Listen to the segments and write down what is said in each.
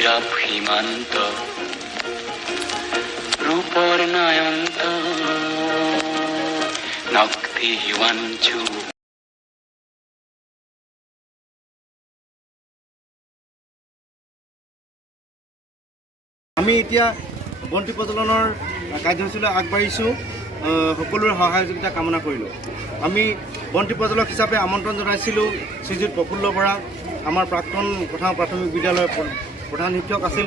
Giraffe সীমান্ত ৰূপৰ নয়ন্ত নক্তি হিমাঞ্চু। আমি এতিয়া বন্তি প্ৰজ্বলনৰ কাৰ্যসূচীলৈ আগবাঢ়িছোঁ। সকলোৰে সহযোগিতা কামনা কৰিলোঁ। আমি বন্তি প্ৰজ্বলক হিচাপে আমন্ত্ৰণ জনাইছিলোঁ শ্ৰীযুত প্ৰফুল্ল বৰা, আমাৰ প্ৰাক্তন প্ৰথম প্ৰাথমিক বিদ্যালয়ৰ প্ৰধান শিক্ষক আছিল।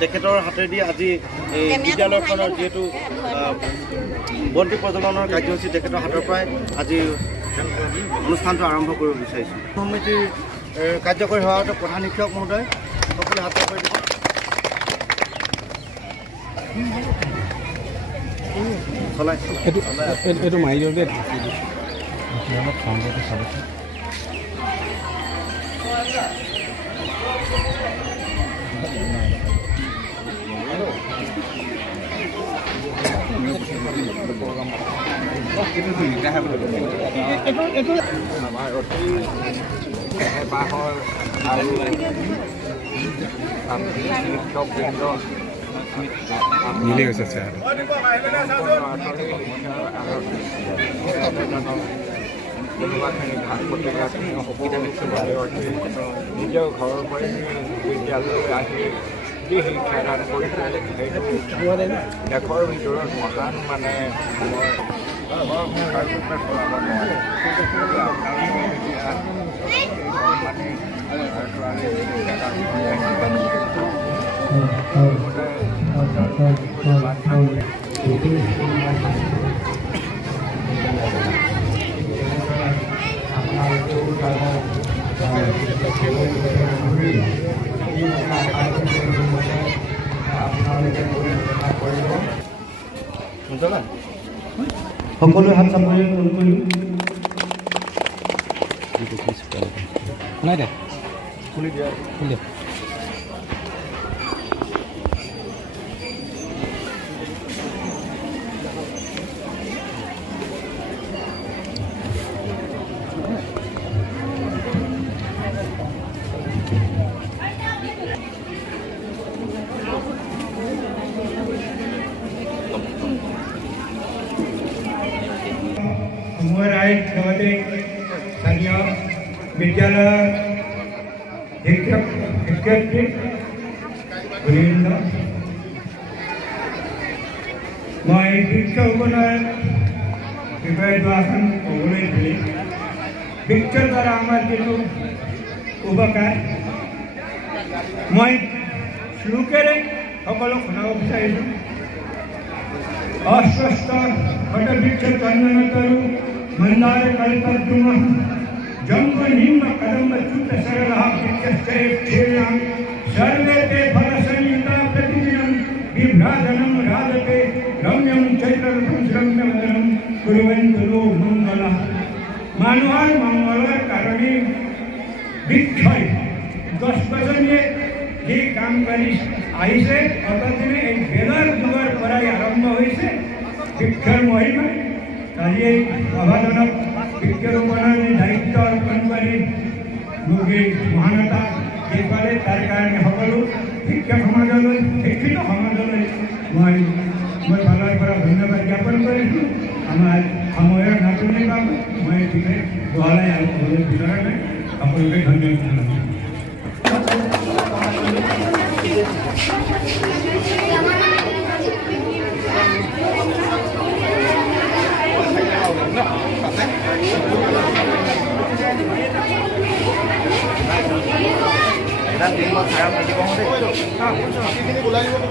তেখেতৰ হাতেদি আজি এই বিদ্যালয়খনৰ যিহেতু বন্তি প্ৰজ্বলনৰ কাৰ্যসূচী তেখেতৰ হাতৰ পৰাই আজি অনুষ্ঠানটো আৰম্ভ কৰিব বিচাৰিছোঁ। সমিতিৰ কাৰ্যকৰী সভাপতি প্ৰধান শিক্ষক মহোদয় সকলোৱে হাত কৰি দিব। এইটো মাৰি দিওঁ দেই। আমাৰ অতি হেঁপাহৰ আৰু শিক্ষকবৃন্দ মিলি গৈছে ছাৰ। কোনোবাখিনি ঘাট প্ৰতিকাখিনি সকলো নিজৰ ঘৰৰ পৰাই বিদ্যালয়লৈ আহি যি শিক্ষাদান কৰিছে সেইটো দেশৰ ভিতৰত মহান মানে সকলোৱে হাত চাপৰি নাই দে খুলি দিয়া। খুলি স্থানীয় বিদ্যালয়ৰ শিক্ষক শিক্ষয়িত্ৰী বৃন্দ, মই শিক্ষকসকলৰ বিষয়ে দুআষাৰ ক'বলৈ ধৰি বৃক্ষৰ দ্বাৰা আমাৰ যিটো উপকাৰ মই শ্লোকেৰে সকলোক শুনাব বিচাৰিছোঁ। अस्वस्थ वटवृक्ष चंदनतरु मंदार कल्पद्रुम जंब निम्ब कदम्ब च्युत सरलः वृक्षस्ते क्षेयं सर्वे ते फलसंयुता प्रतिदिनं विभ्राजनं राजते रम्यं चैत्ररथं श्रम्यवदनं कुर्वन्तु नो मङ्गलः। মানুহৰ মংগলৰ কাৰণে বৃক্ষই গছ-গছনিয়ে যি কাম কৰি আহিছে অতদিনে এই বেলৰ যুগৰ পৰাই আৰম্ভ হৈছে বৃক্ষৰ মহিমা। আজি এই সভাজনক বৃক্ষৰোপণৰ দায়িত্ব অৰ্পণ কৰি মোক এই মহানতা দেখুৱালে, তাৰ কাৰণে সকলো শিক্ষক সমাজলৈ শিক্ষিত সমাজলৈ মই ফালৰ পৰা ধন্যবাদ জ্ঞাপন কৰিছোঁ। আমাৰ সময়ৰ নাটনিৰ বাবে মই বিশেষ বহলাই আৰু ক'বলৈ বিচৰা নাই। সকলোকে ধন্যবাদ জনাইছোঁ।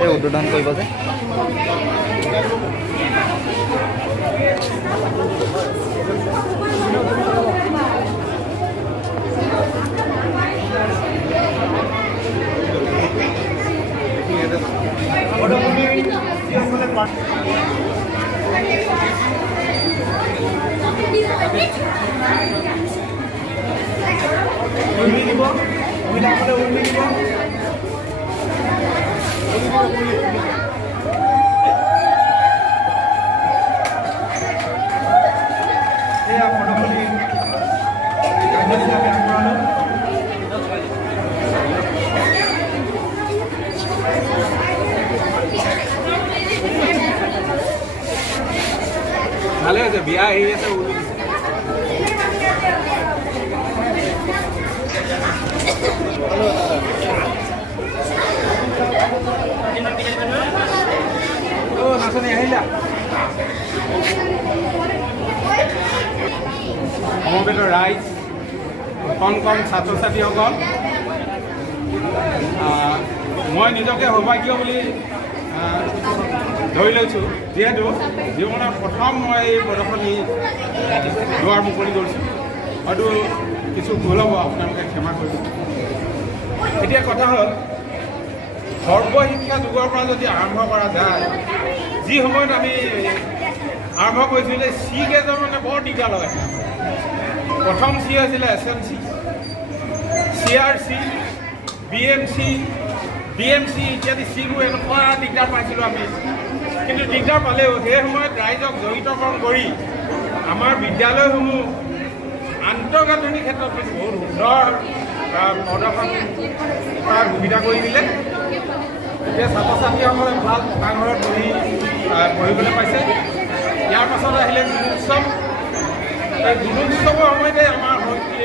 এই উদ্বোধন কৰিব যে বিয়া আহি আছে উৰুলি দিছে। নাচনী আহিলা সমবেত ৰাইজ, কণ কণ ছাত্ৰ ছাত্ৰীসকল, মই নিজকে সৌভাগ্য বুলি ধৰি লৈছোঁ, যিহেতু জীৱনৰ প্ৰথম মই এই প্ৰদৰ্শনী দুৱাৰ মুকলি কৰিছোঁ। হয়তো কিছু ভুল হ'ব, আপোনালোকে ক্ষমা কৰিব। এতিয়া কথা হ'ল, সৰ্বশিক্ষা যুগৰ পৰা যদি আৰম্ভ কৰা যায়, যি সময়ত আমি আৰম্ভ কৰিছিলোঁ, চি কেইজনমানে বৰ দিগদাৰ লগাইছে। প্ৰথম চি হৈছিলে SMC, CRC, BMC, DMC ইত্যাদি চিবোৰ এনেকুৱা দিগদাৰ পাইছিলোঁ আমি। কিন্তু দিগদাৰ পালেও সেই সময়ত ৰাইজক জড়িতকৰণ কৰি আমাৰ বিদ্যালয়সমূহ আন্তঃগাঁথনিৰ ক্ষেত্ৰত বহুত সুন্দৰ প্ৰদৰ্শন কৰাৰ সুবিধা কৰি দিলে। এতিয়া ছাত্ৰ ছাত্ৰীসকলে ভাল পঢ়াঘৰত পঢ়িবলৈ পাইছে। ইয়াৰ পাছত আহিলে গুণোৎসৱ। এই গুণোৎসৱৰ সময়তে আমাৰ এইটো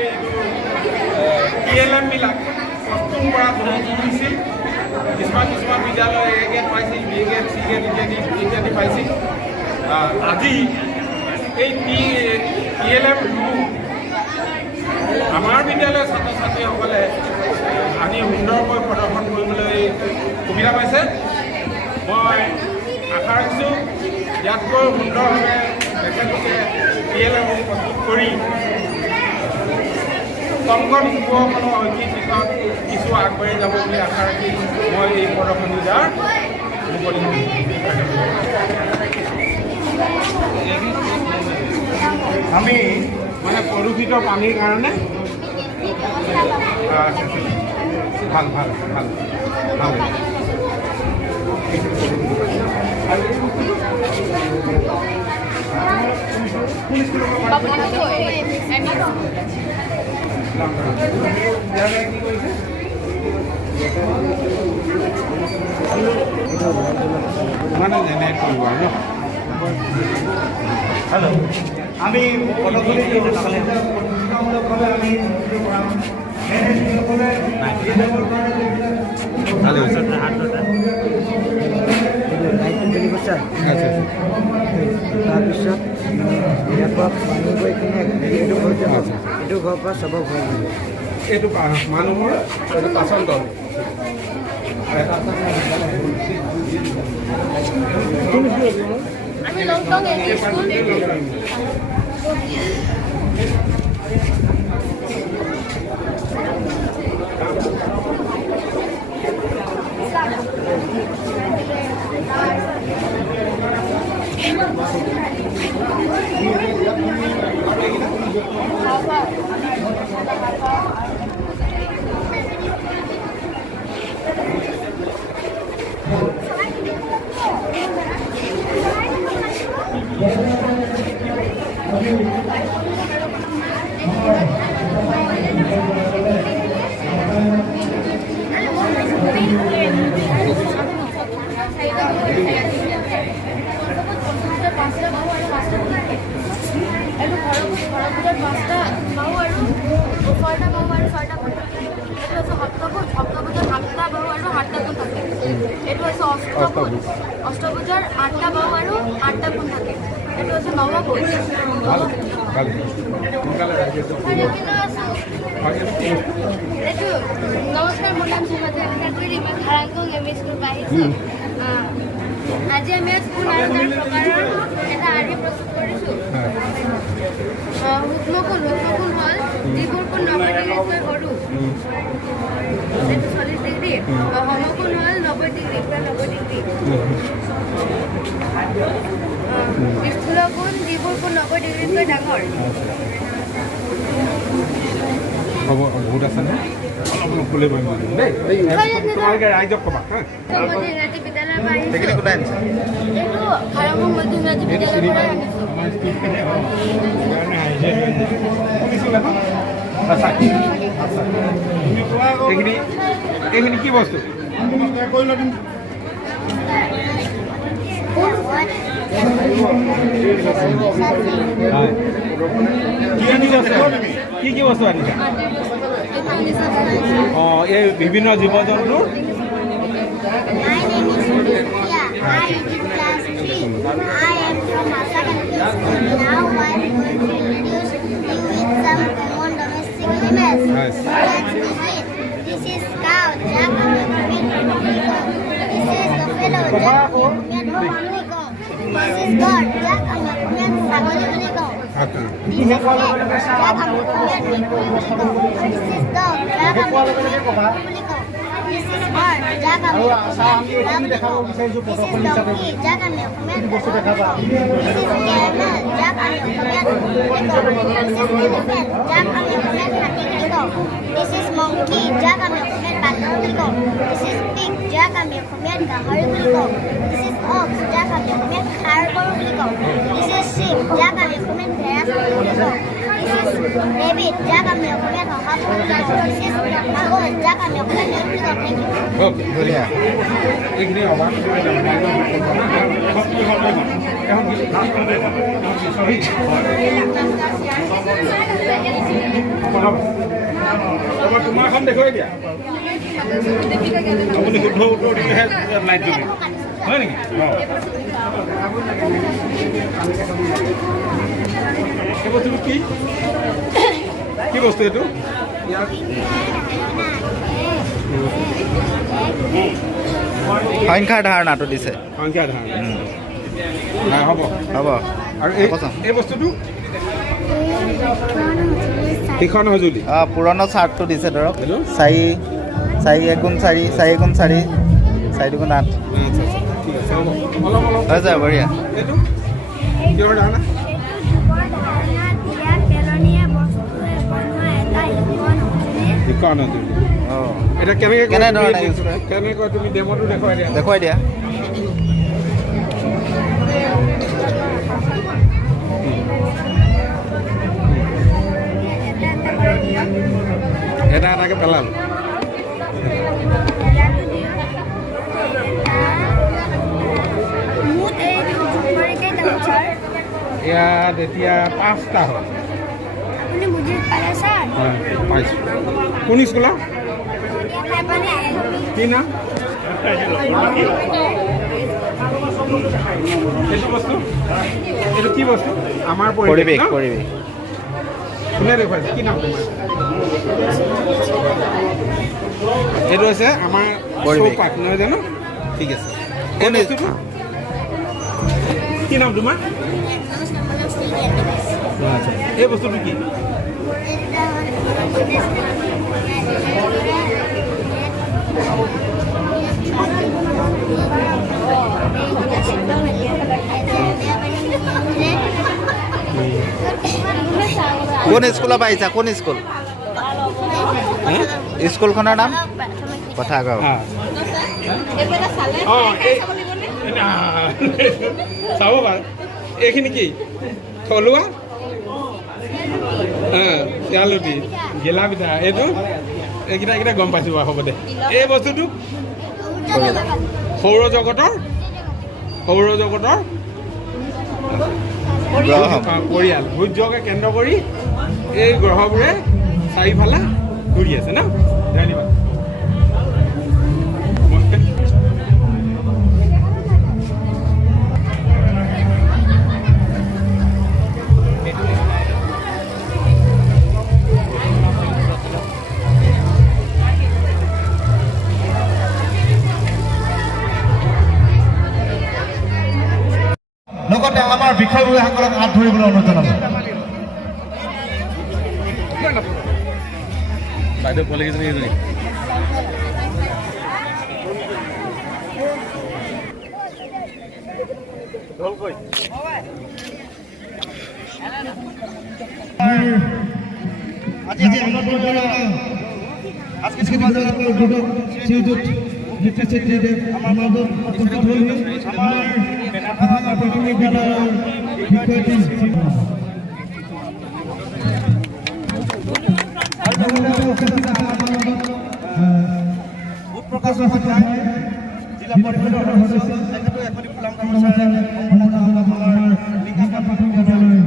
PLM বিলাক প্ৰস্তুত কৰা হৈছিল। কিছুমান বিদ্যালয় A গ্ৰেড পাইছিল, B গ্ৰেড, C গ্ৰেড ইত্যাদি পাইছিল। আজি এই PLM আমাৰ বিদ্যালয়ৰ ছাত্ৰ ছাত্ৰীসকলে আনি সুন্দৰকৈ প্ৰদৰ্শন কৰিবলৈ সুবিধা পাইছে। মই আশা ৰাখিছোঁ ইয়াতকৈ সুন্দৰভাৱে তেখেতলোকে PLM প্ৰস্তুত কৰি কণ কণ শিশুসকলৰ ঐতিহ্যত কিছু আগবাঢ়ি যাব বুলি আশা ৰাখি মই এই প্ৰদৰ্শনী দ্বাৰ মুকলি আমি মানে প্ৰদূষিত পানীৰ কাৰণে ভাল ভাল ভাল ভাল মানে যেনে কৰিব আৰু হেল্ল', আমি প্ৰতিযোগিতামূলকভাৱে আমি তাৰপিছত ইয়াৰ পৰা পানী গৈ কিনে এইটো ঘৰৰ পৰা চবৰ ঘৰ এইটো মানুহৰ এইটো পাচন তল। আমি লংটং এমই স্কুল অষ্টভুজৰ 8টা বাহু আৰু 8টা কোণ থাকে। এইটো হৈছে নৱভোজ। এইটো নমস্কাৰ, মোৰ নাম শ্ৰীমতী অনিতা, মই খাৰাংগং এমই স্কুলৰ পৰা আহিছোঁ। আজি আমি ইয়াত কোণ আৰু তাৰ প্ৰকাৰৰ এটা আৰ্হি প্ৰস্তুত কৰিছোঁ। সূক্ষ্ম কোণ হ'ল যিবোৰ কোণ 90 ডিগ্ৰীতকৈ সৰু, এইটো 40 ডিগ্ৰী। সমকোণ হ'ল 90 ডিগ্ৰী, প্ৰায় 90 ডিগ্ৰী। স্থূল কোণ যিবোৰ কোণ 90 ডিগ্ৰীতকৈ ডাঙৰ। হ'ব, বহুত আছে নে? অলপ খুলি পাৰিম দেই। তোমালোকে ৰাইজক ক'বা। মধ্য ইংৰাজী বিদ্যালয়ৰ পৰা আহিছোঁ। এইটো খাৰঙৰ মধ্য ইংৰাজী বিদ্যালয়ৰ পৰা আনিছোঁ। এইখিনি কি বস্তু? হয় কি আনিছা কি বস্তু আনিছা অঁ এই বিভিন্ন জীৱ জন্তু My name is Nitya. I am in class 3. I am from Asaka school. Now I am going to introduce you with some common domestic animals. Yes. Let's begin. This is cow, jack, and Republico. This is buffalo, jack, and Republico. This is goat, jack, and Republico. This is cat, jack, and Republico. This is dog, jack, and Republico. This is bird, jack, and Republico. This is donkey, jack, and Republico. This is camel, jack, and Republico. This is elephant, jack, and Republico. This is monkey, jack, and Republico. This is pig, jack, and Republico. This is ox, jack, and Republico. This is sheep, jack, and Republico. This is rabbit, jack, and Republico. This is goat, jack, and Republico. Thank you. Okay বঢ়িয়া এইখিনি অবাক তোমাৰখন দেখুৱাই দিয়া আপুনি শুদ্ধ উত্তৰ দিলেহে light জ্বলিব হয় নেকি এই বস্তুটো কি কি বস্তু এইটো সংখ্যাৰ ধাৰণাটো দিছে সংখ্যা ধাৰণা হ'ব হ'ব আৰু এই বস্তুটো সেইখন সঁজুলি পুৰণা চাৰ্টটো দিছে ধৰক 4 গুণ 4 4 গুণ 4 4 গুণ 8 ঠিক আছে হ'ব অলপ অলপ হৈ যায় বঢ়িয়া এইটো কিহৰ ধাৰণা এটা কেনেকৈ তুমি ডেমোটো দেখুৱাই দিয়া এটা এটাকে পেলাল ইয়াত এতিয়া 5টা হ'ল আপুনি বুজি পালে ছাৰ পাইছোঁ কোন স্কুলৰ কি নাম এইটো বস্তু এইটো কি বস্তু আমাৰ পৰিৱেশ কোনে দেখুৱাইছে কি নাম তোমাৰ এইটো হৈছে আমাৰ চৌপাশ নহয় জানো ঠিক আছে কোন বস্তুটো কি নাম তোমাৰ এই বস্তুটো কি কোন স্কুলৰ পাইছা কোন স্কুল স্কুলখনৰ নাম কথাগাঁও চাব বাৰু এইখিনি কি থলুৱা চিয়ালুটি গেলা পিঠা এইটো এইকেইটা গম পাইছোঁ বাৰু হ'ব দে এই বস্তুটো সৌৰজগতৰ পৰিয়াল সূৰ্যকে কেন্দ্ৰ কৰি এই গ্ৰহবোৰে চাৰিফালে ঘূৰি আছে ন ধন্যবাদ লগতে আমাৰ বিষয়ববীয়াসকলক হাত ধৰিবলৈ অনুৰোধ জনালোঁ বাইদেউ পলিকেইজনী এজনী আজি আজকে দুদক শ্ৰীযুত নিতীশ চেত্ৰীদেৱ আমাদেৰ উপস্থিত হয়ে আমাৰ প্ৰাথমিক বিদ্যালয়েৰ শিক্ষাৰ্থী প্ৰকাশ জিলা পৰিষদৰ সদস্য তেখেতো এখনি ফুলাম গামোচাৰে আমাৰ লিখিকা প্ৰাথমিক বিদ্যালয়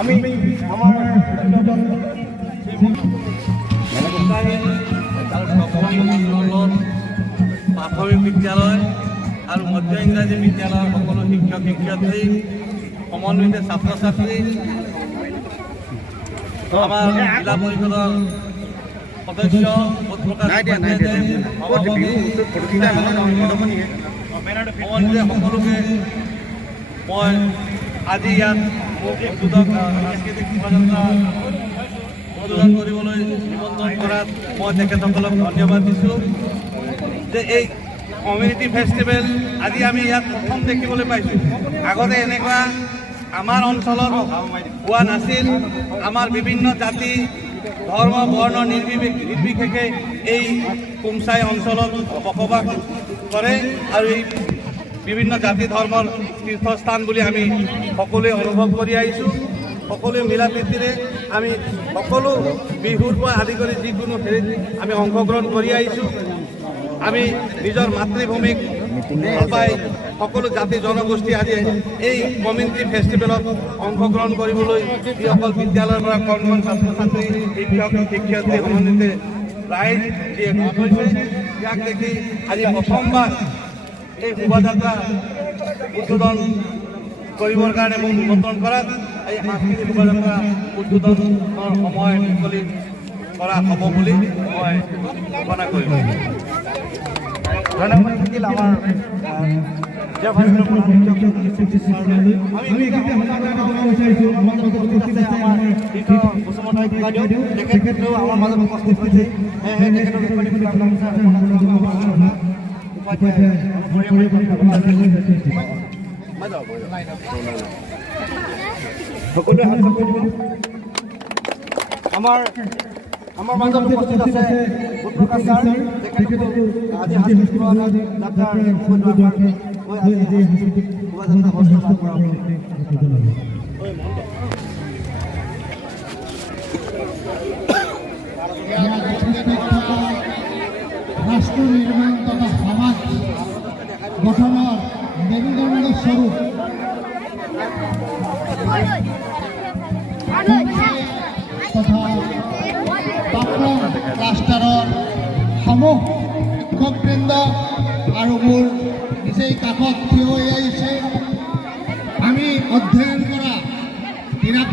আমি আমাৰ প্ৰাথমিক বিদ্যালয় আৰু মধ্য ইংৰাজী বিদ্যালয়ৰ সকলো শিক্ষক শিক্ষয়িত্ৰী সমন্বিত ছাত্ৰ ছাত্ৰী আমাৰ জিলা পৰিষদৰ সদস্য প্ৰকাশ সমন্বিত সকলোকে মই আজি ইয়াত উদ্বোধক সাংস্কৃতিক শোভাযাত্ৰা উদ্বোধন কৰিবলৈ নিমন্ত্ৰণ কৰাত মই তেখেতসকলক ধন্যবাদ দিছোঁ যে এই কমিউনিটি ফেষ্টিভেল আজি আমি ইয়াত প্ৰথম দেখিবলৈ পাইছোঁ। আগতে এনেকুৱা আমাৰ অঞ্চলত হোৱা নাছিল। আমাৰ বিভিন্ন জাতি ধৰ্ম বৰ্ণ নিৰ্বিশেষে এই কুমচাই অঞ্চলত বসবাস কৰে আৰু এই বিভিন্ন জাতি ধৰ্মৰ তীৰ্থস্থান বুলি আমি সকলোৱে অনুভৱ কৰি আহিছোঁ। সকলোৱে মিলা প্ৰীতিৰে আমি সকলো বিহুৰ পৰা আদি কৰি যিকোনো হেৰিত আমি অংশগ্ৰহণ কৰি আহিছোঁ। আমি নিজৰ মাতৃভূমিক ভাল পাই সকলো জাতি জনগোষ্ঠী আজি এই কমিউনিটি ফেষ্টিভেলত অংশগ্ৰহণ কৰিবলৈ যিসকল বিদ্যালয়ৰ পৰা কণ কণ ছাত্ৰ ছাত্ৰী শিক্ষক শিক্ষয়িত্ৰী সমন্বিত ৰাইজ যি একগোট হৈছে ইয়াক দেখি আজি প্ৰথমবাৰ এই শোভাযাত্ৰা উদ্বোধন কৰিবৰ কাৰণে মোক নিমন্ত্ৰণ কৰাত এই সাংস্কৃতিক শোভাযাত্ৰা উদ্বোধনৰ সময় মুকলি কৰা হ'ব বুলি মই ঘোষণা কৰিছোঁ। ধন্যবাদ থাকিল আমাৰ তেখেতেও আমাৰ মাজত উপস্থিত হৈছে। আমাৰ মাজত উপস্থিত আছে বুটপ্ৰকাশ ছাৰ, তেখেতকো আজি সাংস্কৃতিক শোভাযাত্ৰাৰ শোভাযাত্ৰা কৰা হ'ব। ৰাষ্ট্ৰ নিৰ্মাণ তথা সমাজ গঠনেৰ মেৰুদণ্ড স্বৰূপ তথা প্ৰাক্তন ৰাষ্ট্ৰৰ সমূহ শিক্ষকবৃন্দ আৰু মোৰ নিজেই কাষত থিয় হৈ আহিছে। আমি অধ্যয়ন কৰা ইৰাক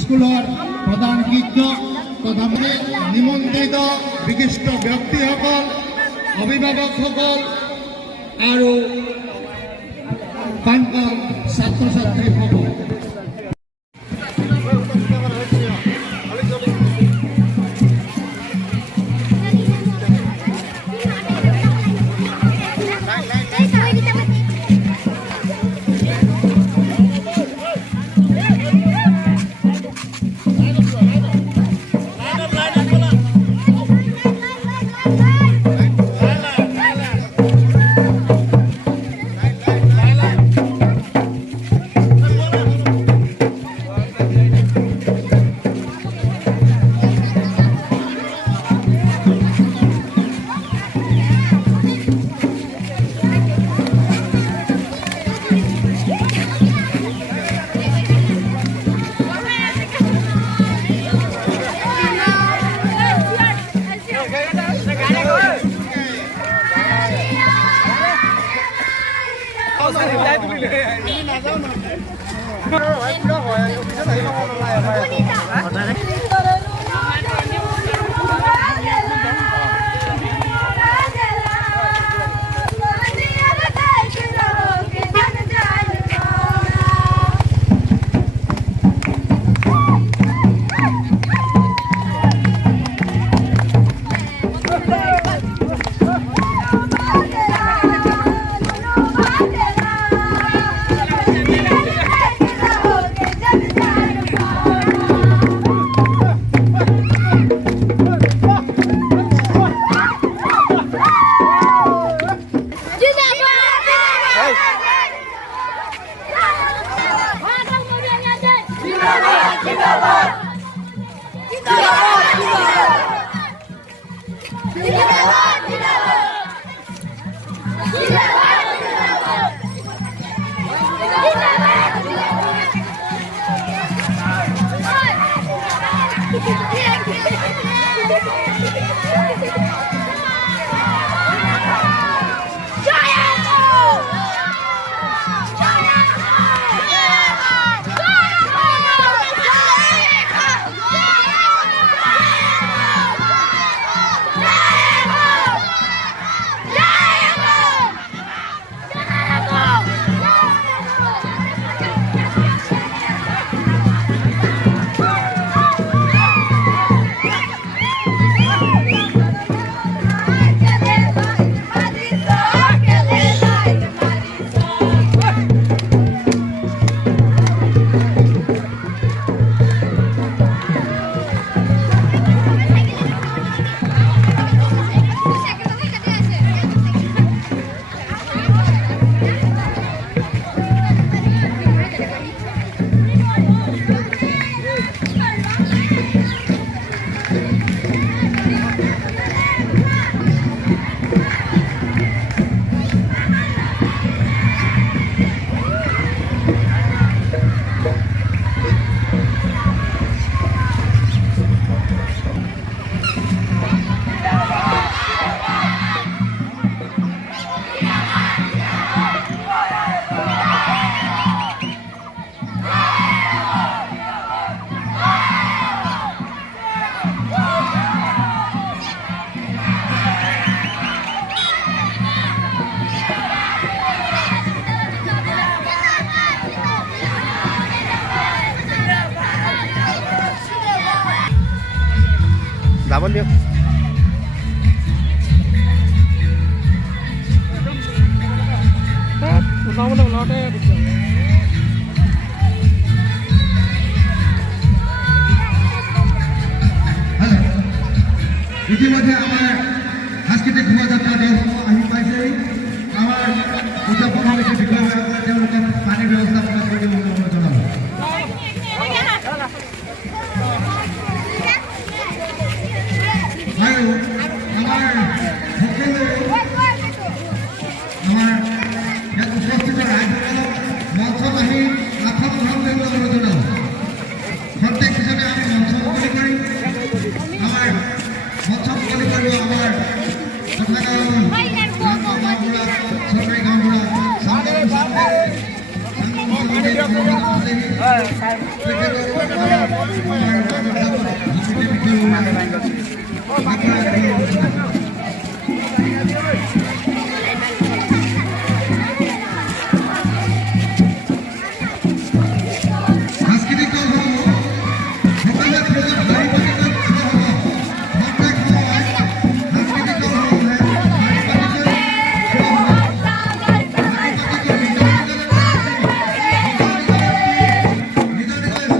স্কুলৰ প্ৰধান শিক্ষক তথা নিমন্ত্ৰিত বিশিষ্ট ব্যক্তিসকল, অভিভাৱকসকল আৰু কণ কণ ছাত্ৰ ছাত্ৰীসকল, যাব দিয়ক। ইতিমধ্যে আমাৰ সাংস্কৃতিক শোভাযাত্ৰা দলসমূহ আহি পাইছেহি। আমাৰ উদযাপন সমিতিৰ বিষয়াসকলে তেওঁলোকক পানীৰ ব্যৱস্থা প্ৰদান কৰি দিব অনুৰোধ জনাব। আৰু আমাৰ সকলো আমাৰ ইয়াত উপস্থিত ৰাইজসকলক মঞ্চত আহি আসন গ্ৰহণ কৰিবলৈ অনুৰোধ জনাব। প্ৰত্যেক হিচাপে আমি মঞ্চ মুকলি কৰিম। আমাৰ মঞ্চ মুকলি কৰিব আমাৰ চৰকাৰী গাঁওবুঢ়া সাংস্কৃতিক দলসমূহ সকলোৱে ফিল্ডত শাৰী পাতি লৈ থিয় হ'ব। প্ৰত্যেক সময়ত সাংস্কৃতিক দলসমূহে শাৰী পাতি লৈ থিয় হ'ব। শাৰী পাতি লৈ নিজৰ নিজৰ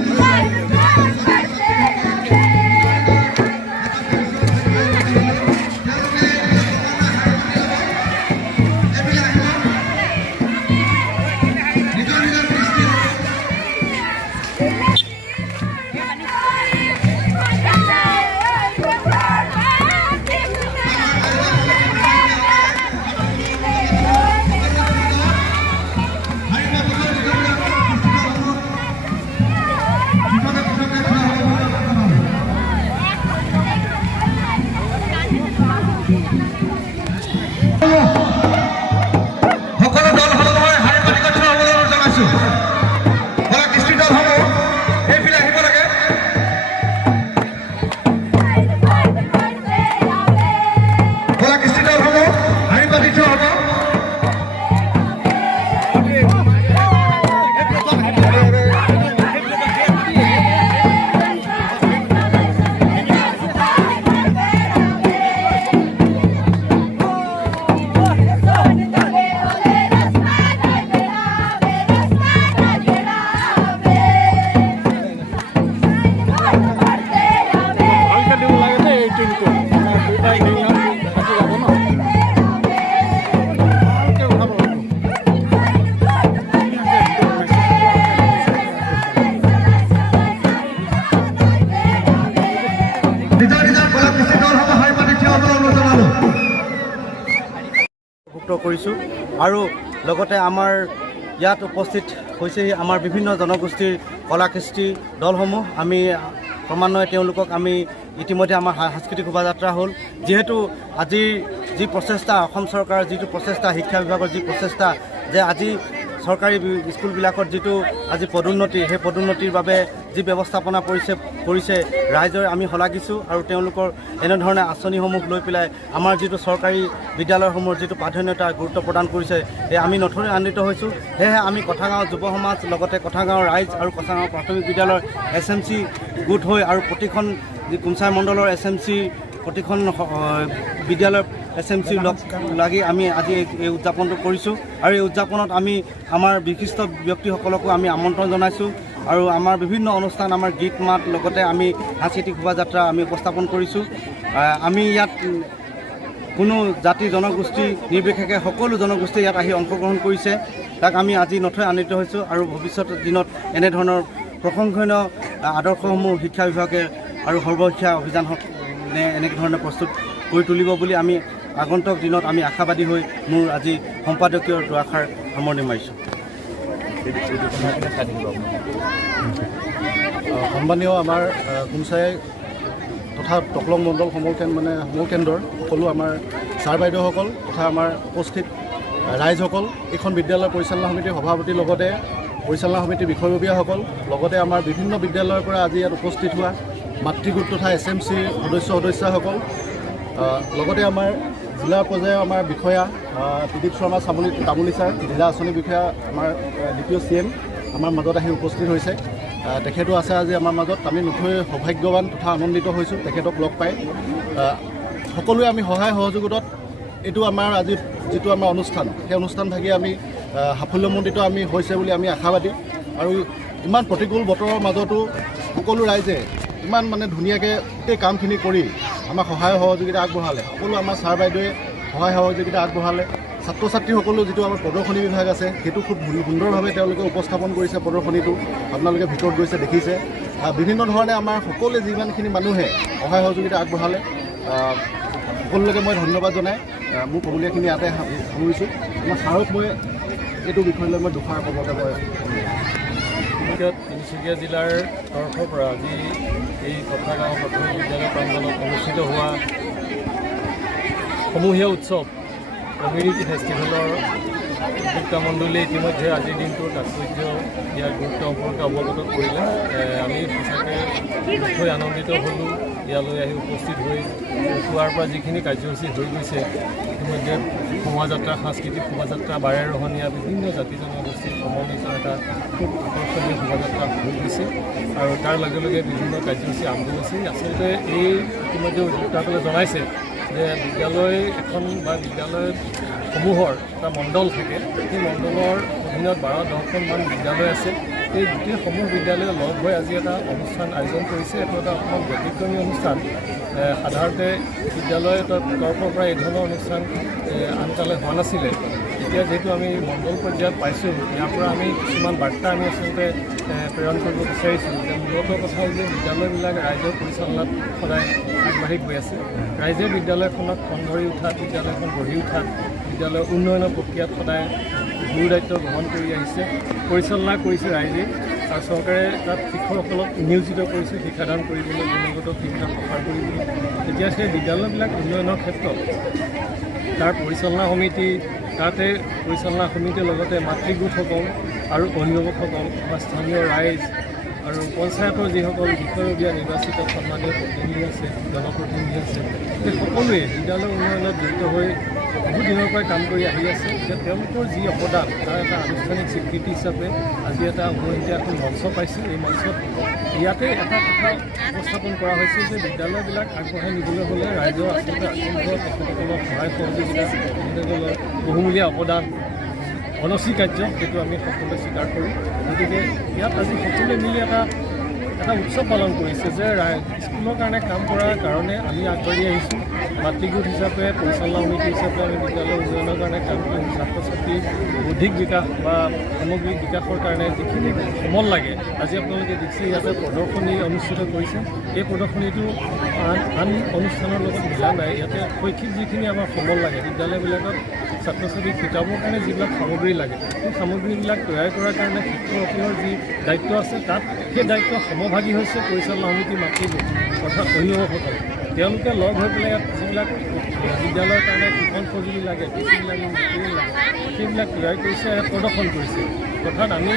কৰিছোঁ আৰু লগতে আমাৰ ইয়াত উপস্থিত হৈছেহি আমাৰ বিভিন্ন জনগোষ্ঠীৰ কলা কৃষ্টি দলসমূহ। আমি ক্ৰমান্বয়ে তেওঁলোকক আমি ইতিমধ্যে আমাৰ সাংস্কৃতিক শোভাযাত্ৰা হ'ল। যিহেতু আজিৰ যি প্ৰচেষ্টা, অসম চৰকাৰৰ যিটো প্ৰচেষ্টা, শিক্ষা বিভাগৰ যি প্ৰচেষ্টা যে আজি চৰকাৰী স্কুলবিলাকত যিটো আজি পদোন্নতি, সেই পদোন্নতিৰ বাবে যি ব্যৱস্থাপনা কৰিছে ৰাইজৰ আমি শলাগিছোঁ আৰু তেওঁলোকৰ এনেধৰণে আঁচনিসমূহ লৈ পেলাই আমাৰ যিটো চৰকাৰী বিদ্যালয়সমূহৰ যিটো প্ৰাধান্যতা গুৰুত্ব প্ৰদান কৰিছে, আমি নথৈ আনন্দিত হৈছোঁ। সেয়েহে আমি কথাগাঁও যুৱ সমাজ, লগতে কথাগাঁও ৰাইজ আৰু কথাগাঁও প্ৰাথমিক বিদ্যালয়ৰ SMC গোট হৈ আৰু প্ৰতিখন কুমচাই মণ্ডলৰ SMC প্ৰতিখন বিদ্যালয়ৰ SMC লাগি আমি আজি এই উদযাপনটো কৰিছোঁ আৰু এই উদযাপনত আমি আমাৰ বিশিষ্ট ব্যক্তিসকলকো আমি আমন্ত্ৰণ জনাইছোঁ আৰু আমাৰ বিভিন্ন অনুষ্ঠান, আমাৰ গীত মাত, লগতে আমি সাংস্কৃতিক শোভাযাত্ৰা আমি উপস্থাপন কৰিছোঁ। আমি ইয়াত কোনো জাতি জনগোষ্ঠী নিৰ্বিশেষে সকলো জনগোষ্ঠীয়ে ইয়াত আহি অংশগ্ৰহণ কৰিছে, তাক আমি আজি নথৈ আনন্দিত হৈছোঁ আৰু ভৱিষ্যত দিনত এনেধৰণৰ প্ৰশংসনীয় আদৰ্শসমূহ শিক্ষা বিভাগে আৰু সৰ্বশিক্ষা অভিযান এনেধৰণে প্ৰস্তুত কৰি তুলিব বুলি আমি আগন্তুক দিনত আমি আশাবাদী হৈ মোৰ আজি সম্পাদকীয় দুআষাৰ সামৰণি মাৰিছোঁ। সন্মানীয় আমাৰ কুমচাই তথা টকলং মণ্ডল সমল কেন্দ্ৰৰ সকলো আমাৰ ছাৰ বাইদেউসকল তথা আমাৰ উপস্থিত ৰাইজসকল, এইখন বিদ্যালয় পৰিচালনা সমিতিৰ সভাপতিৰ লগতে পৰিচালনা সমিতিৰ বিষয়ববীয়াসকল, লগতে আমাৰ বিভিন্ন বিদ্যালয়ৰ পৰা আজি ইয়াত উপস্থিত হোৱা মাতৃগোট তথা SMC সদস্যসকল, লগতে আমাৰ জিলা পৰ্যায়ৰ আমাৰ বিষয়া ত্ৰিদীপ শৰ্মা তামুলী ছাৰ, জিলা আঁচনি বিষয়া আমাৰ দ্বিতীয় CM আমাৰ মাজত আহি উপস্থিত হৈছে। তেখেতো আছে আজি আমাৰ মাজত। আমি নথৈ সৌভাগ্যৱান তথা আনন্দিত হৈছোঁ তেখেতক লগ পাই। সকলোৱে আমি সহায় সহযোগিতাত এইটো আমাৰ আজি যিটো আমাৰ অনুষ্ঠান, সেই অনুষ্ঠান থাকি আমি সাফল্যমণ্ডিত আমি হৈছে বুলি আমি আশাবাদী। আৰু ইমান প্ৰতিকূল বতৰৰ মাজতো সকলো ৰাইজে ইমান ধুনীয়াকৈ এই কামখিনি কৰি আমাক সহায় সহযোগিতা আগবঢ়ালে। সকলো আমাৰ ছাৰ বাইদেৱে সহায় সহযোগিতা আগবঢ়ালে। ছাত্ৰ ছাত্ৰীসকলেও যিটো আমাৰ প্ৰদৰ্শনী বিভাগ আছে, সেইটো খুব সুন্দৰভাৱে তেওঁলোকে উপস্থাপন কৰিছে। প্ৰদৰ্শনীটো আপোনালোকে ভিতৰত গৈছে দেখিছে। বিভিন্ন ধৰণে আমাৰ সকলোৱে যিমানখিনি মানুহে সহায় সহযোগিতা আগবঢ়ালে, সকলোলৈকে মই ধন্যবাদ জনাই মোৰ ক'বলগীয়াখিনি ইয়াতে সামৰিছোঁ। আমাৰ ছাৰক মই এইটো বিষয় লৈ মই দুষাৰ ক'বলৈ মই তিনিচুকীয়া জিলাৰ তৰফৰ পৰা আজি এই কথাগাঁও প্ৰাথমিক বিদ্যালয় প্ৰাংগণত অনুষ্ঠিত হোৱা সমূহীয়া উৎসৱ কমিউনিটি ফেষ্টিভেলৰ উদ্যোক্তা মণ্ডলীয়ে ইতিমধ্যে আজিৰ দিনটোৰ তাৎপৰ্য ইয়াৰ গুৰুত্ব সম্পৰ্কে অৱগত কৰিলে। আমি সঁচাকৈ নথৈ আনন্দিত হ'লোঁ ইয়ালৈ আহি উপস্থিত হৈ। পুৱাৰ পৰা যিখিনি কাৰ্যসূচী হৈ গৈছে, ইতিমধ্যে শোভাযাত্ৰা, সাংস্কৃতিক শোভাযাত্ৰা, বাৰেৰহণীয়া বিভিন্ন জাতি জনগোষ্ঠীৰ সমন্বিত এটা খুব আকৰ্ষণীয় শোভাযাত্ৰা হৈ গৈছে আৰু তাৰ লগে লগে বিভিন্ন কাৰ্যসূচী আৰম্ভ হৈছে। আচলতে এই ইতিমধ্যে উদ্যোক্তাসকলে জনাইছে যে বিদ্যালয় এখন বা বিদ্যালয়সমূহৰ এটা মণ্ডল থাকে, সেই মণ্ডলৰ অধীনত 12-10খনমান বিদ্যালয় আছে। এই গোটেইসমূহ বিদ্যালয়ে লগ হৈ আজি এটা অনুষ্ঠান আয়োজন কৰিছে। এইটো এটা অকণমান ব্যতিক্ৰমী অনুষ্ঠান। সাধাৰণতে বিদ্যালয়ৰ তৰফৰ পৰা এই ধৰণৰ অনুষ্ঠান আনকালে হোৱা নাছিলে। এতিয়া যিহেতু আমি মণ্ডল পৰ্যায়ত পাইছোঁ, ইয়াৰ পৰা আমি কিছুমান বাৰ্তা আমি আচলতে প্ৰেৰণ কৰিব বিচাৰিছোঁ। যে মূলত কথা হ'ল যে বিদ্যালয়বিলাক ৰাইজৰ পৰিচালনাত সদায় আগবাঢ়ি গৈ আছে। ৰাইজে বিদ্যালয়খনত খন ধৰি উঠাত, বিদ্যালয়খন গঢ়ি উঠাত, বিদ্যালয়ৰ উন্নয়নৰ প্ৰক্ৰিয়াত সদায় গুৰু দায়িত্ব গ্ৰহণ কৰি আহিছে, পৰিচালনা কৰিছে ৰাইজে। আৰু চৰকাৰে তাত শিক্ষকসকলক নিয়োজিত কৰিছে শিক্ষাদান কৰিবলৈ, গুণগত শিক্ষা প্ৰসাৰ কৰিবলৈ। তেতিয়া সেই বিদ্যালয়বিলাক উন্নয়নৰ ক্ষেত্ৰত তাৰ পৰিচালনা সমিতি, তাতে পৰিচালনা সমিতিৰ লগতে মাতৃগোটসকল আৰু অভিভাৱকসকল বা স্থানীয় ৰাইজ আৰু পঞ্চায়তৰ যিসকল বিষয়ববীয়া নিৰ্বাচিত সন্মানীয় প্ৰতিনিধি আছে, জনপ্ৰতিনিধি আছে, সেই সকলোৱে বিদ্যালয়ৰ উন্নয়নত জড়িত হৈ বহুদিনৰ পৰাই কাম কৰি আহি আছে। যে তেওঁলোকৰ যি অৱদান, তাৰ এটা আনুষ্ঠানিক স্বীকৃতি হিচাপে আজি এটা উমৈহতীয়া এখন মঞ্চ পাইছে। এই মঞ্চত ইয়াতে এটা কথা উপস্থাপন কৰা হৈছে যে বিদ্যালয়বিলাক আগবঢ়াই নিবলৈ হ'লে ৰাইজৰ আচলতে আত্মীয় তেখেতসকলৰ সহায় সহযোগিতা, তেখেতসকলৰ বহুমূলীয়া অৱদান অনস্বীকাৰ্য, সেইটো আমি সকলোৱে স্বীকাৰ কৰোঁ। গতিকে ইয়াত আজি সকলোৱে মিলি এটা উৎসৱ পালন কৰিছে যে স্কুলৰ কাৰণে কাম কৰাৰ কাৰণে আমি আগবাঢ়ি আহিছোঁ। মাতৃগোট হিচাপে, পৰিচালনা সমিতি হিচাপে আমি বিদ্যালয়ৰ উন্নয়নৰ কাৰণে কাম কৰিম। ছাত্ৰ ছাত্ৰীৰ বৌদ্ধিক বিকাশ বা সামগ্ৰিক বিকাশৰ কাৰণে যিখিনি সমল লাগে, আজি আপোনালোকে দেখিছে ইয়াতে প্ৰদৰ্শনী অনুষ্ঠিত কৰিছে। এই প্ৰদৰ্শনীটো আন অনুষ্ঠানৰ লগত মিলা নাই। ইয়াতে শৈক্ষিক যিখিনি আমাৰ সমল লাগে, বিদ্যালয়বিলাকত ছাত্ৰ ছাত্ৰীক শিকাবৰ কাৰণে যিবিলাক সামগ্ৰী লাগে সেই সামগ্ৰীবিলাক তৈয়াৰ কৰাৰ কাৰণে শিক্ষকসকলৰ যি দায়িত্ব আছে তাত সেই দায়িত্ব সমভাগী হৈছে পৰিচালনা সমিতিৰ মাতৃবোৰ অৰ্থাৎ অভিভাৱকসকল। তেওঁলোকে লগ হৈ পেলাই ইয়াত যিবিলাক বিদ্যালয়ৰ কাৰণে শিক্ষণ সঁজুলি লাগে মেটেৰিয়েল লাগে সেইবিলাক তৈয়াৰ কৰিছে ইয়াত প্ৰদৰ্শন কৰিছে। অৰ্থাৎ আমি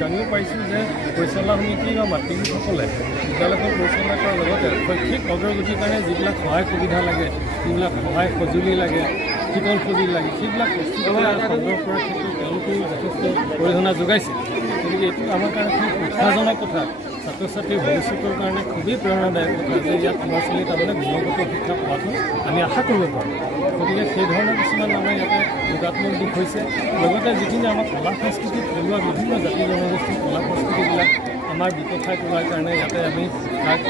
জানিব পাৰিছোঁ যে পৰিচালনা সমিতি বা মাতৃসকলে বিদ্যালয়খন পৰিচালনা কৰাৰ লগতে শৈক্ষিক অগ্ৰগতিৰ কাৰণে যিবিলাক সহায় সুবিধা লাগে, যিবিলাক সহায় সঁজুলি লাগে, শিক্ষণ সঁজুলি লাগে, সেইবিলাক প্ৰস্তুত কৰা সংগ্ৰহ কৰাৰ ক্ষেত্ৰত তেওঁলোকেও যথেষ্ট অৰিহণা যোগাইছে। গতিকে এইটো আমাৰ কাৰণে খুব উৎসাহজনক কথা, ছাত্ৰ ছাত্ৰীৰ ভৱিষ্যতৰ কাৰণে খুবেই প্ৰেৰণাদায়ক কথা যে ইয়াত ল'ৰা ছোৱালী তাৰমানে গুণগত শিক্ষা পোৱাটো আমি আশা কৰিব পাৰোঁ। গতিকে সেই ধৰণৰ কিছুমান আমাৰ ইয়াতে যোগাত্মক দিশ হৈছে। লগতে যিখিনি আমাৰ কলা সংস্কৃতিত থলুৱা বিভিন্ন জাতি জনগোষ্ঠীৰ কলা সংস্কৃতিবিলাক আমাৰ বিকশাই তোলাৰ কাৰণে ইয়াতে আমি তাক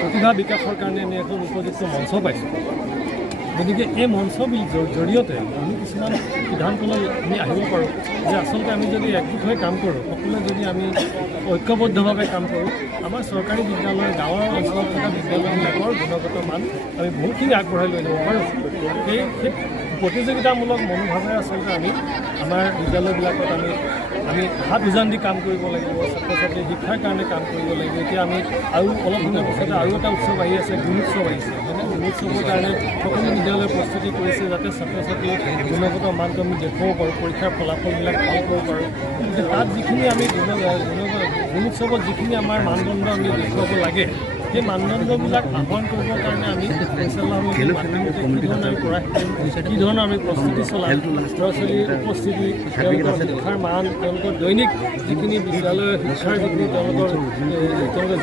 প্ৰতিভা বিকাশৰ কাৰণে আমি এখন উপযুক্ত মঞ্চ পাইছোঁ। গতিকে এই মঞ্চৰ জৰিয়তে আমি কিছুমান সিদ্ধান্তলৈ আমি আহিব পাৰোঁ যে আচলতে আমি যদি একগোট হৈ কাম কৰোঁ, সকলোৱে যদি আমি ঐক্যবদ্ধভাৱে কাম কৰোঁ, আমাৰ চৰকাৰী বিদ্যালয় গাঁৱৰ অঞ্চলত থকা বিদ্যালয়বিলাকৰ গুণগত মান আমি বহুতখিনি আগবঢ়াই লৈ যাব পাৰোঁ। সেই প্ৰতিযোগিতামূলক মনোভাৱেৰে আচলতে আমি আমাৰ বিদ্যালয়বিলাকত আমি হাত উজান দি কাম কৰিব লাগিব, ছাত্ৰ ছাত্ৰীৰ শিক্ষাৰ কাৰণে কাম কৰিব লাগিব। এতিয়া আমি আৰু অলপ দিনৰ পিছতে আৰু এটা উৎসৱ আহি আছে, গুণোৎসৱ আহিছে। মানে গুণোৎসৱৰ কাৰণে সকলো বিদ্যালয়ে প্ৰস্তুতি কৰিছে যাতে ছাত্ৰ ছাত্ৰীৰ গুণগত মানটো আমি দেখুৱাব পাৰোঁ, পৰীক্ষাৰ ফলাফলবিলাক ভাল কৰিব পাৰোঁ। কিন্তু তাত যিখিনি আমি গুণোৎসৱত যিখিনি আমাৰ মানদণ্ড আমি দেখুৱাব লাগে, সেই মানদণ্ডবিলাক আহ্বান কৰিবৰ কাৰণে আমি পৰিচালনা সমিতিৰ মাধ্যমতে কি ধৰণে আমি প্ৰয়াস কৰিম, কি ধৰণৰ আমি প্ৰস্তুতি চলাম, ল'ৰা ছোৱালীৰ উপস্থিতি, তেওঁলোকৰ শিক্ষাৰ মান, তেওঁলোকৰ দৈনিক যিখিনি বিদ্যালয়ৰ শিক্ষাৰ যিখিনি তেওঁলোকৰ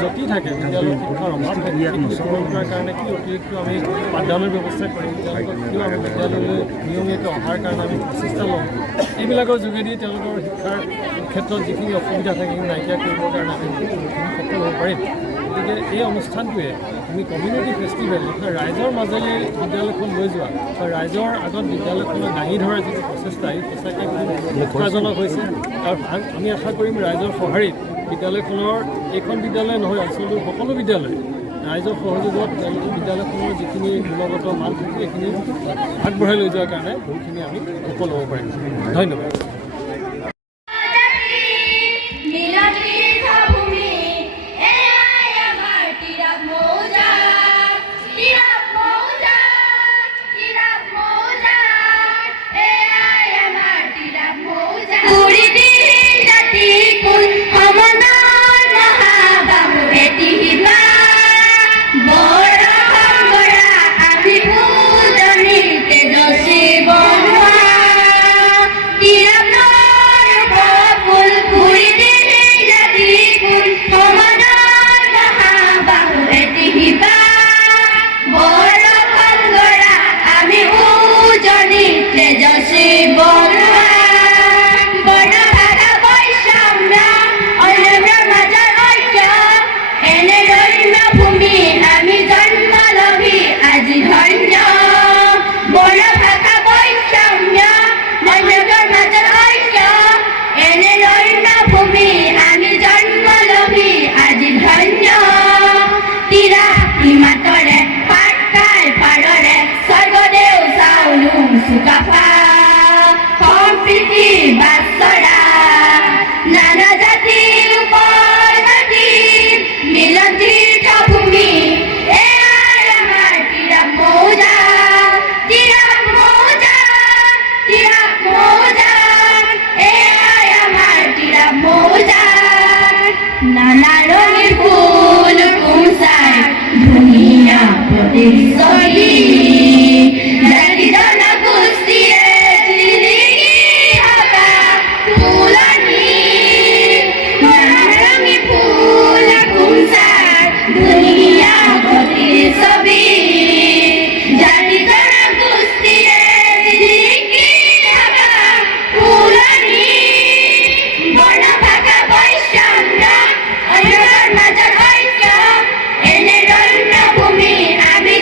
জটি থাকে, বিদ্যালয়ৰ শিক্ষাৰ অভাৱ থাকে, সেইখিনি পূৰণ কৰাৰ কাৰণে কি অতিৰিক্ত আমি পাঠদানৰ ব্যৱস্থা কৰিম, তেওঁলোকক কিয় আমি বিদ্যালয়লৈ নিয়মীয়াকৈ অহাৰ কাৰণে আমি প্ৰচেষ্টা ল'ম, এইবিলাকৰ যোগেদি তেওঁলোকৰ শিক্ষাৰ ক্ষেত্ৰত যিখিনি অসুবিধা থাকে সেইখিনি নাইকিয়া কৰিবৰ কাৰণে আমি সফল হ'ব পাৰিম। গতিকে এই অনুষ্ঠানটোৱে আমি কমিউনিটি ফেষ্টিভেল অৰ্থাৎ ৰাইজৰ মাজলৈ বিদ্যালয়খন লৈ যোৱা বা ৰাইজৰ আগত বিদ্যালয়খনক দাঙি ধৰাৰ যিটো প্ৰচেষ্টা, এই সঁচাকৈ খুব উৎসাহজনক হৈছে। আৰু আমি আশা কৰিম ৰাইজৰ সঁহাৰিত বিদ্যালয়খনৰ এইখন বিদ্যালয় নহয়, অঞ্চলটোৰ সকলো বিদ্যালয় ৰাইজৰ সহযোগত তেওঁলোকৰ বিদ্যালয়খনৰ যিখিনি গুণগত মান থাকে এইখিনি আগবঢ়াই লৈ যোৱাৰ কাৰণে বহুতখিনি আমি সফল হ'ব পাৰিম। ধন্যবাদ।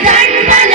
Jump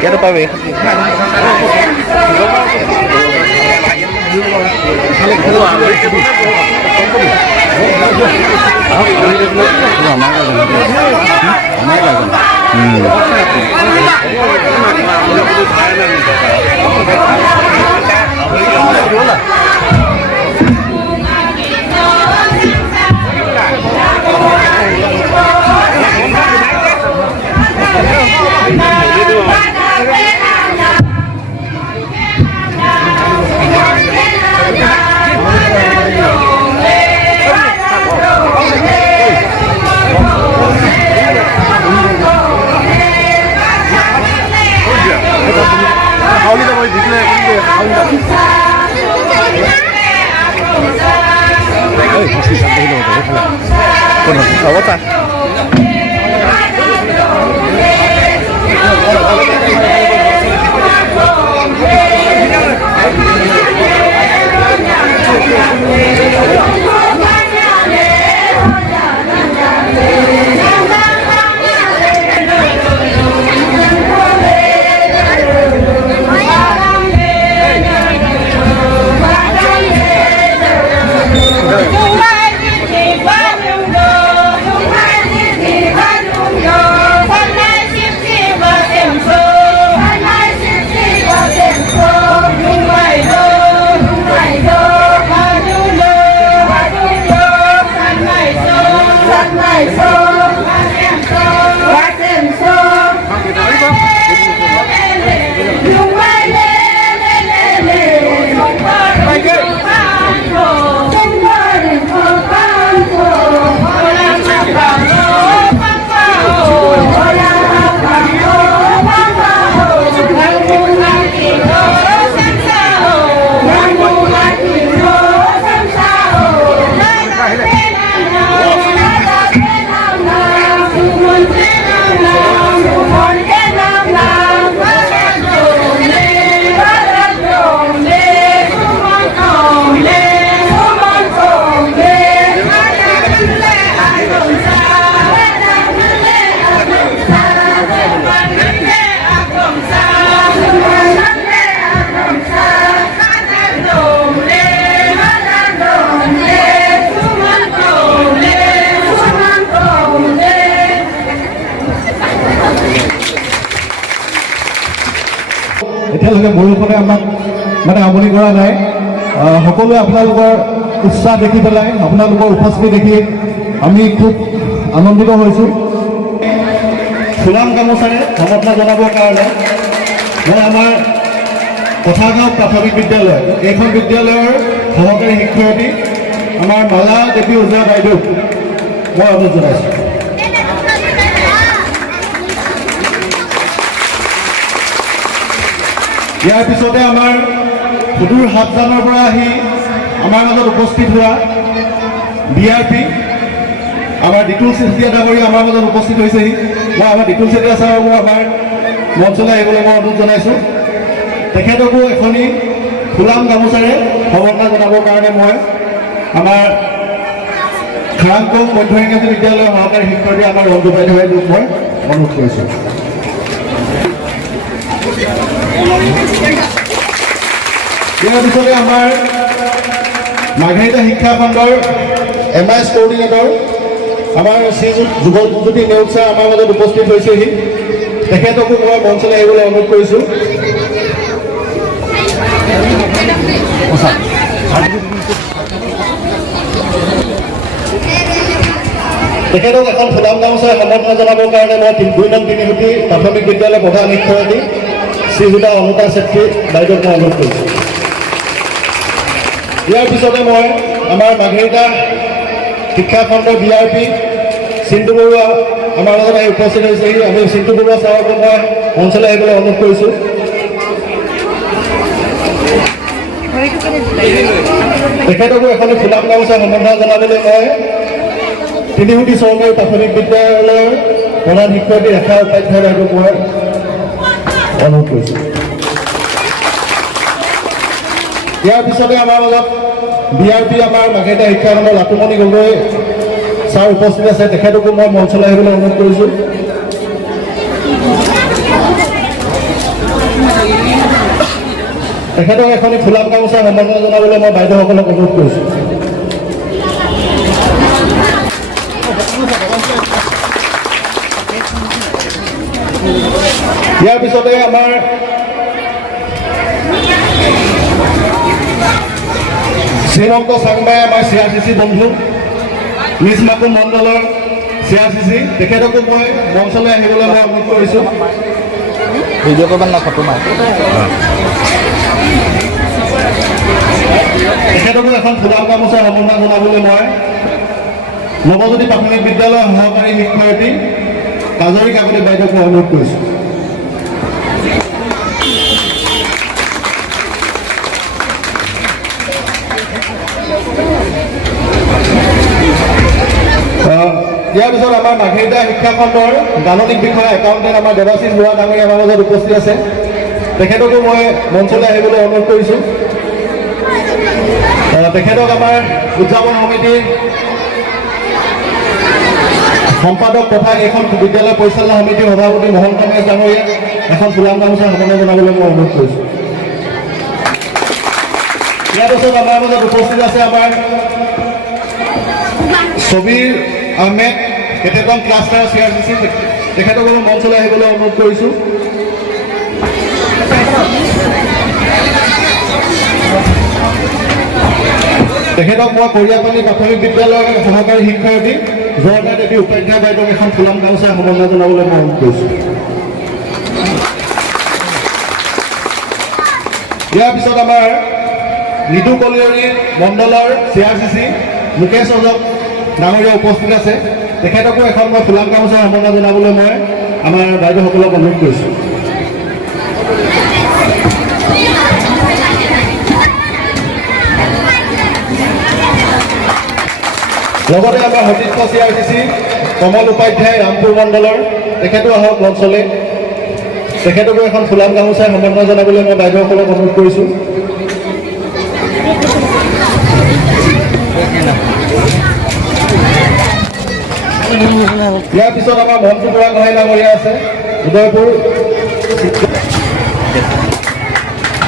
ইয়াতে পাবি 어봤다. এতিয়ালৈকে বৰষুণে আমাক মানে আমনি কৰা নাই। সকলোৱে আপোনালোকৰ উৎসাহ দেখি পেলাই, আপোনালোকৰ উপস্থিতি দেখি আমি খুব আনন্দিত হৈছোঁ। ফুলাম গামোচাৰে সমৰ্থনা জনাবৰ কাৰণে মই আমাৰ কথাগাঁও প্ৰাথমিক বিদ্যালয়, এইখন বিদ্যালয়ৰ সহকাৰী শিক্ষয়িত্ৰী আমাৰ মালা দেৱী ওজা বাইদেউক মই অনুৰোধ জনাইছোঁ। ইয়াৰ পিছতে আমাৰ সুদূৰ হাতজানৰ পৰা আহি আমাৰ মাজত উপস্থিত হোৱা BRP আমাৰ দিতুল চেতিয়া ডাঙৰীয়া আমাৰ মাজত উপস্থিত হৈছেহি। মই আমাৰ দিতুল চেতিয়া ছাৰকো আমাৰ মঞ্চলৈ আহিবলৈ মই অনুৰোধ জনাইছোঁ। তেখেতকো এখনি ফুলাম গামোচাৰে সমৰ্থনা জনাবৰ কাৰণে মই আমাৰ খাৰাংকং মধ্য ইংৰাজী বিদ্যালয়ৰ সহকাৰী শিক্ষয়িত্ৰী আমাৰ ৰঞ্জু বাইদেউক মই অনুৰোধ কৰিছোঁ। ইয়াৰ পিছতে আমাৰ মাৰ্ঘেৰিটা শিক্ষা খণ্ডৰ MIS কোঅৰ্ডিনেটৰ আমাৰ যুগলজ্যোতি নেওগ ছাৰ আমাৰ মাজত উপস্থিত হৈছেহি। তেখেতকো মই মঞ্চলৈ আহিবলৈ অনুৰোধ কৰিছোঁ। তেখেতক এখন ফুলাম গামোচাৰে সমৰ্থনা জনাবৰ কাৰণে মই 2 নং তিনিসুঁতি প্ৰাথমিক বিদ্যালয়ৰ প্ৰধান শিক্ষয়িত্ৰী শ্ৰীযুতা অনুতা চেত্ৰী বাইদেউক মই অনুৰোধ কৰিছোঁ। ইয়াৰ পিছতে মই আমাৰ মাৰ্ঘেৰিটা শিক্ষা খণ্ডৰ BRP চিন্তু বৰুৱা আমাৰ লগত আহি উপস্থিত হৈছেহি। আমি চিন্তু বৰুৱা ছাৰকো মই মঞ্চলৈ আহিবলৈ অনুৰোধ কৰিছোঁ। তেখেতকো এখন ফুলাম গামোচা সমৰ্থনা জনাবলৈ মই তিনিসুঁতি চৰকাৰী প্ৰাথমিক বিদ্যালয়ৰ প্ৰধান শিক্ষয়িত্ৰী ৰেখা উপাধ্যায় বাইদেউক মই অনুৰোধ কৰিছোঁ। ইয়াৰ পিছতে আমাৰ মাজত BRP আমাৰ মাঘেৰিটা শিক্ষাখণ্ডৰ লাটুমণি গগৈ ছাৰ উপস্থিত আছে, তেখেতকো মই মঞ্চলৈ আহিবলৈ অনুৰোধ কৰিছোঁ। তেখেতক এখনি ফুলাম গামোচা সম্বৰ্ধনা জনাবলৈ মই বাইদেউসকলক অনুৰোধ কৰিছোঁ। ইয়াৰ পিছতে আমাৰ শ্ৰীমন্ত চাংমাই আমাৰ CRCC বন্ধু নিজ মাকুম মণ্ডলৰ CRCC, তেখেতকো মই মঞ্চলৈ আহিবলৈ মই অনুৰোধ কৰিছোঁ। ভিডিঅ' কৰিব না ফটো মাৰ তেখেতকো এখন ফুলাম গামোচা সম্বৰ্ধনা জনাবলৈ মই নৱজ্যোতি প্ৰাথমিক বিদ্যালয়ৰ সহকাৰী শিক্ষয়িত্ৰী কাজৰী কাকতি বাইদেউক মই অনুৰোধ কৰিছোঁ। ইয়াৰ পিছত আমাৰ মাঘেৰিটা শিক্ষাখণ্ডৰ গাণনিক বিষয়া একাউণ্টেণ্ট আমাৰ দেৱাশীষ বৰা ডাঙৰীয়া আমাৰ মাজত উপস্থিত আছে, তেখেতকো মই মঞ্চলৈ আহিবলৈ অনুৰোধ কৰিছোঁ। তেখেতক আমাৰ উদযাপন সমিতিৰ সম্পাদক তথা এইখন বিদ্যালয় পৰিচালনা সমিতিৰ সভাপতি মহন্ত মেশ ডাঙৰীয়া এখন ফুলাম গামোচা সম্বৰ্ধনা জনাবলৈ মই অনুৰোধ কৰিছোঁ। ইয়াৰ পিছত আমাৰ মাজত উপস্থিত আছে আমাৰ ছবিৰ আহমেদ কেটেকন ক্লাষ্টাৰ CRCC, তেখেতকো মই মঞ্চলৈ আহিবলৈ অনুৰোধ কৰিছোঁ। তেখেতক মই কৰিয়াপানী প্ৰাথমিক বিদ্যালয়ৰ সহকাৰী শিক্ষয়িত্ৰী জয়তা দেৱী উপাধ্যায় বাইদেউক এখন ফুলাম গামোচা সম্বৰ্ধনা জনাবলৈ মই অনুৰোধ কৰিছোঁ। ইয়াৰ পিছত আমাৰ নিতু কলিয়ৰী মণ্ডলৰ CRCC মুকেশ অজক ডাঙৰীয়া উপস্থিত আছে, তেখেতকো এখন মই ফুলাম গামোচা সম্বৰ্ধনা জনাবলৈ মই আমাৰ বাইদেউসকলক অনুৰোধ কৰিছোঁ। লগতে আমাৰ সতীৰ্থ CRCC কমল উপাধ্যায় ৰামপুৰ মণ্ডলৰ, তেখেতো আহক মঞ্চলৈ, তেখেতকো এখন ফুলাম গামোচা সম্বৰ্ধনা জনাবলৈ মই বাইদেউসকলক অনুৰোধ কৰিছোঁ। ইয়াৰ পিছত আমাৰ মন্টু বৰা গোহাঁই ডাঙৰীয়া আছে উদয়পুৰ,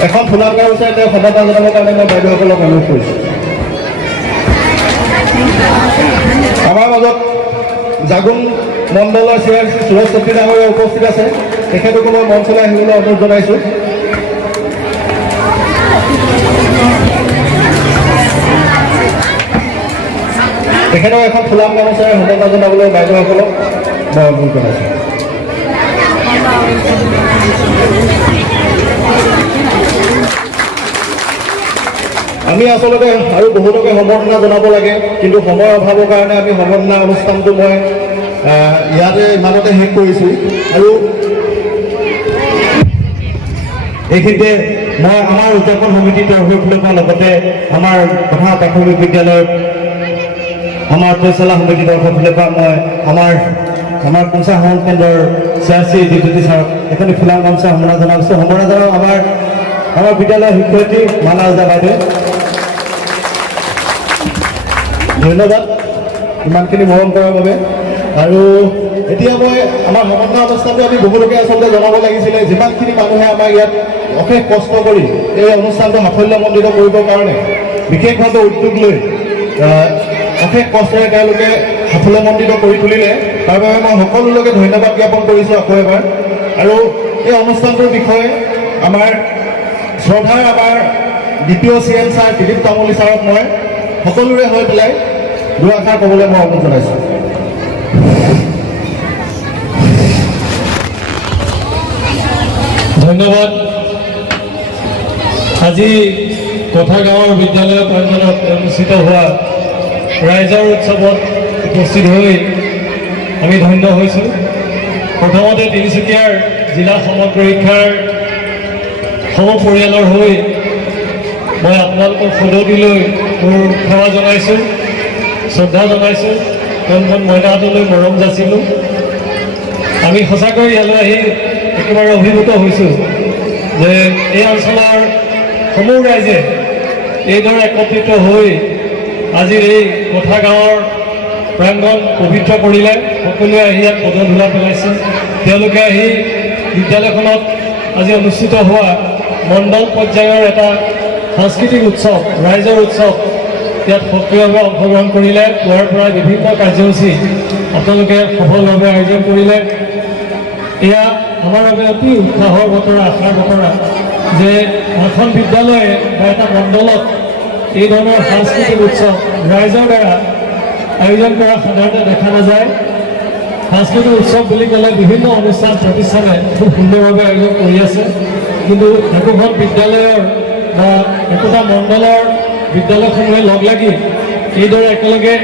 এখন ফুলাম গামোচা তেওঁ সম্বৰ্ধনা জনাবৰ কাৰণে মই বাইদেউসকলক অনুৰোধ কৰিছোঁ। আমাৰ মাজত জাগুন মণ্ডলৰ CRCC সুৰজ চেত্ৰী ডাঙৰীয়া উপস্থিত আছে, তেখেতকো মই মঞ্চলৈ আহিবলৈ অনুৰোধ জনাইছোঁ। তেখেতক এখন ফুলাম গামোচাৰে সম্বৰ্ধনা জনাবলৈ বাইদেউসকলক মই অনুৰোধ জনাইছোঁ। আমি আচলতে আৰু বহুতকে সম্বৰ্ধনা জনাব লাগে, কিন্তু সময়ৰ অভাৱৰ কাৰণে আমি সম্বৰ্ধনা অনুষ্ঠানটো মই ইয়াতে ইমানতে শেষ কৰিছোঁ। আৰু এইখিনিতে মই আমাৰ উদযাপন সমিতিৰ তৰফৰ ফালৰ পৰা লগতে আমাৰ কথা প্ৰাথমিক বিদ্যালয়ৰ আমাৰ পৰিচালনা সমিতিৰ তৰফৰ ফালৰ পৰা মই আমাৰ কুঞ্চা সমাজ কেন্দ্ৰৰ CRC ডিউটি ছাৰক এখনি ফুলাম গামোচা সম্বৰ্ধনা জনাইছোঁ। সম্বৰ্ধনা জনাওঁ আমাৰ বিদ্যালয়ৰ শিক্ষয়িত্ৰী মালা ওজা বাইদেউ, ধন্যবাদ ইমানখিনি মৰম কৰাৰ বাবে। আৰু এতিয়া মই আমাৰ সম্বৰ্ধনা অনুষ্ঠানটো আমি বহুলোকে আচলতে জনাব লাগিছিলে, যিমানখিনি মানুহে আমাৰ ইয়াত অশেষ কষ্ট কৰি এই অনুষ্ঠানটো সাফল্যমণ্ডিত কৰিবৰ কাৰণে বিশেষভাৱে উদ্যোগ লৈ অশেষ কষ্টৰে তেওঁলোকে সাফল্যমণ্ডিত কৰি তুলিলে, তাৰ বাবে মই সকলোলৈকে ধন্যবাদ জ্ঞাপন কৰিছোঁ আকৌ এবাৰ। আৰু এই অনুষ্ঠানটোৰ বিষয়ে আমাৰ শ্ৰদ্ধাৰ আমাৰ দ্বিতীয় CM ছাৰ দিলীপ তামুলী ছাৰক মই সকলোৰে হৈ পেলাই দুআষাৰ ক'বলৈ মই অনুৰোধ জনাইছোঁ। ধন্যবাদ। আজি কথা গাঁৱৰ বিদ্যালয় প্ৰাংগণত অনুষ্ঠিত হোৱা ৰাইজৰ উৎসৱত উপস্থিত হৈ আমি ধন্য হৈছোঁ। প্ৰথমতে তিনিচুকীয়াৰ জিলা সমপৰীক্ষাৰ পৰিয়ালৰ হৈ মই আপোনালোকৰ সদতিলৈ মোৰ সেৱা জনাইছোঁ, শ্ৰদ্ধা জনাইছোঁ, কণ মইনাহঁতলৈ মৰম যাচিলোঁ। আমি সঁচাকৈ ইয়ালৈ আহি একেবাৰে অভিভূত হৈছোঁ যে এই অঞ্চলৰ সমূহ ৰাইজে এইদৰে একত্ৰিত হৈ আজিৰ এই কথা গাঁৱৰ প্ৰাংগণ পবিত্ৰ কৰিলে। সকলোৱে আহি ইয়াত পদধূলা পেলাইছে। তেওঁলোকে আহি বিদ্যালয়খনত আজি অনুষ্ঠিত হোৱা মণ্ডল পৰ্যায়ৰ এটা সাংস্কৃতিক উৎসৱ, ৰাইজৰ উৎসৱ, ইয়াত সক্ৰিয়ভাৱে অংশগ্ৰহণ কৰিলে। পুৱাৰ পৰা বিভিন্ন কাৰ্যসূচী আপোনালোকে সফলভাৱে আয়োজন কৰিলে। এয়া আমাৰ বাবে অতি উৎসাহৰ বতৰা, আশাৰ বতৰা যে এখন বিদ্যালয়ে বা এটা মণ্ডলত এই ধৰণৰ সাংস্কৃতিক উৎসৱ ৰাইজৰ দ্বাৰা আয়োজন কৰা সাধাৰণতে দেখা নাযায়। সাংস্কৃতিক উৎসৱ বুলি ক'লে বিভিন্ন অনুষ্ঠান প্ৰতিষ্ঠানে খুব সুন্দৰভাৱে আয়োজন কৰি আছে, কিন্তু একোখন বিদ্যালয়ৰ বা একোটা মণ্ডলৰ বিদ্যালয়সমূহে লগ লাগি এইদৰে একেলগে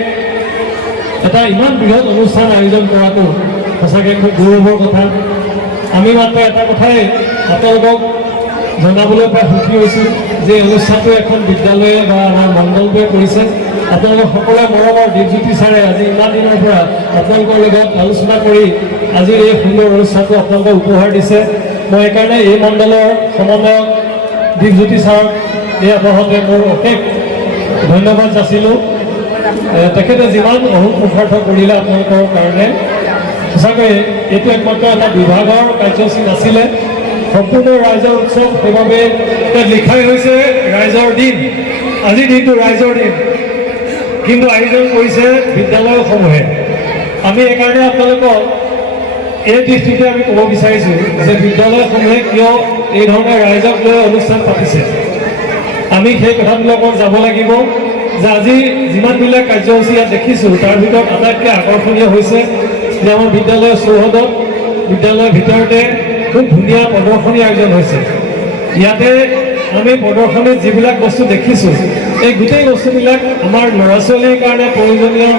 এটা ইমান বৃহৎ অনুষ্ঠান আয়োজন কৰাটো সঁচাকৈ খুব গৌৰৱৰ কথা। আমি মাত্ৰ এটা কথাই আপোনালোকক জনাবলৈ প্ৰায় সুখী হৈছোঁ যে অনুষ্ঠানটো এখন বিদ্যালয়ে বা আমাৰ মণ্ডলটোৱে কৰিছে। আপোনালোক সকলোৱে মৰমৰ দীপজ্যোতি ছাৰে আজি ইমান দিনৰ পৰা আপোনালোকৰ লগত আলোচনা কৰি আজিৰ এই সুন্দৰ অনুষ্ঠানটো আপোনালোকক উপহাৰ দিছে। মই সেইকাৰণে এই মণ্ডলৰ সমন্বয়ক দীপজ্যোতি ছাৰক এই আৱহতে মোৰ অশেষ ধন্যবাদ যাচিলোঁ। তেখেতে যিমান পুৰুষাৰ্থ কৰিলে আপোনালোকৰ কাৰণে, সঁচাকৈ এইটো একমাত্ৰ এটা বিভাগৰ কাৰ্যসূচী নাছিলে, সম্পূৰ্ণ ৰাইজৰ উৎসৱ। সেইবাবে তাত লিখাই হৈছে ৰাইজৰ দিন। আজিৰ দিনটো ৰাইজৰ দিন, কিন্তু আয়োজন কৰিছে বিদ্যালয়সমূহে। আমি সেইকাৰণে আপোনালোকক এই দিশটোতে আমি ক'ব বিচাৰিছোঁ যে বিদ্যালয়সমূহে কিয় এই ধৰণে ৰাইজক লৈ অনুষ্ঠান পাতিছে। আমি সেই কথাবিলাকত যাব লাগিব যে আজি যিমানবিলাক কাৰ্যসূচী ইয়াত দেখিছোঁ তাৰ ভিতৰত আটাইতকৈ আকৰ্ষণীয় হৈছে যে আমাৰ বিদ্যালয়ৰ চৌহদত, বিদ্যালয়ৰ ভিতৰতে খুব ধুনীয়া প্ৰদৰ্শনী আয়োজন হৈছে। ইয়াতে আমি প্ৰদৰ্শনীত যিবিলাক বস্তু দেখিছোঁ, এই গোটেই বস্তুবিলাক আমাৰ ল'ৰা ছোৱালীৰ কাৰণে প্ৰয়োজনীয়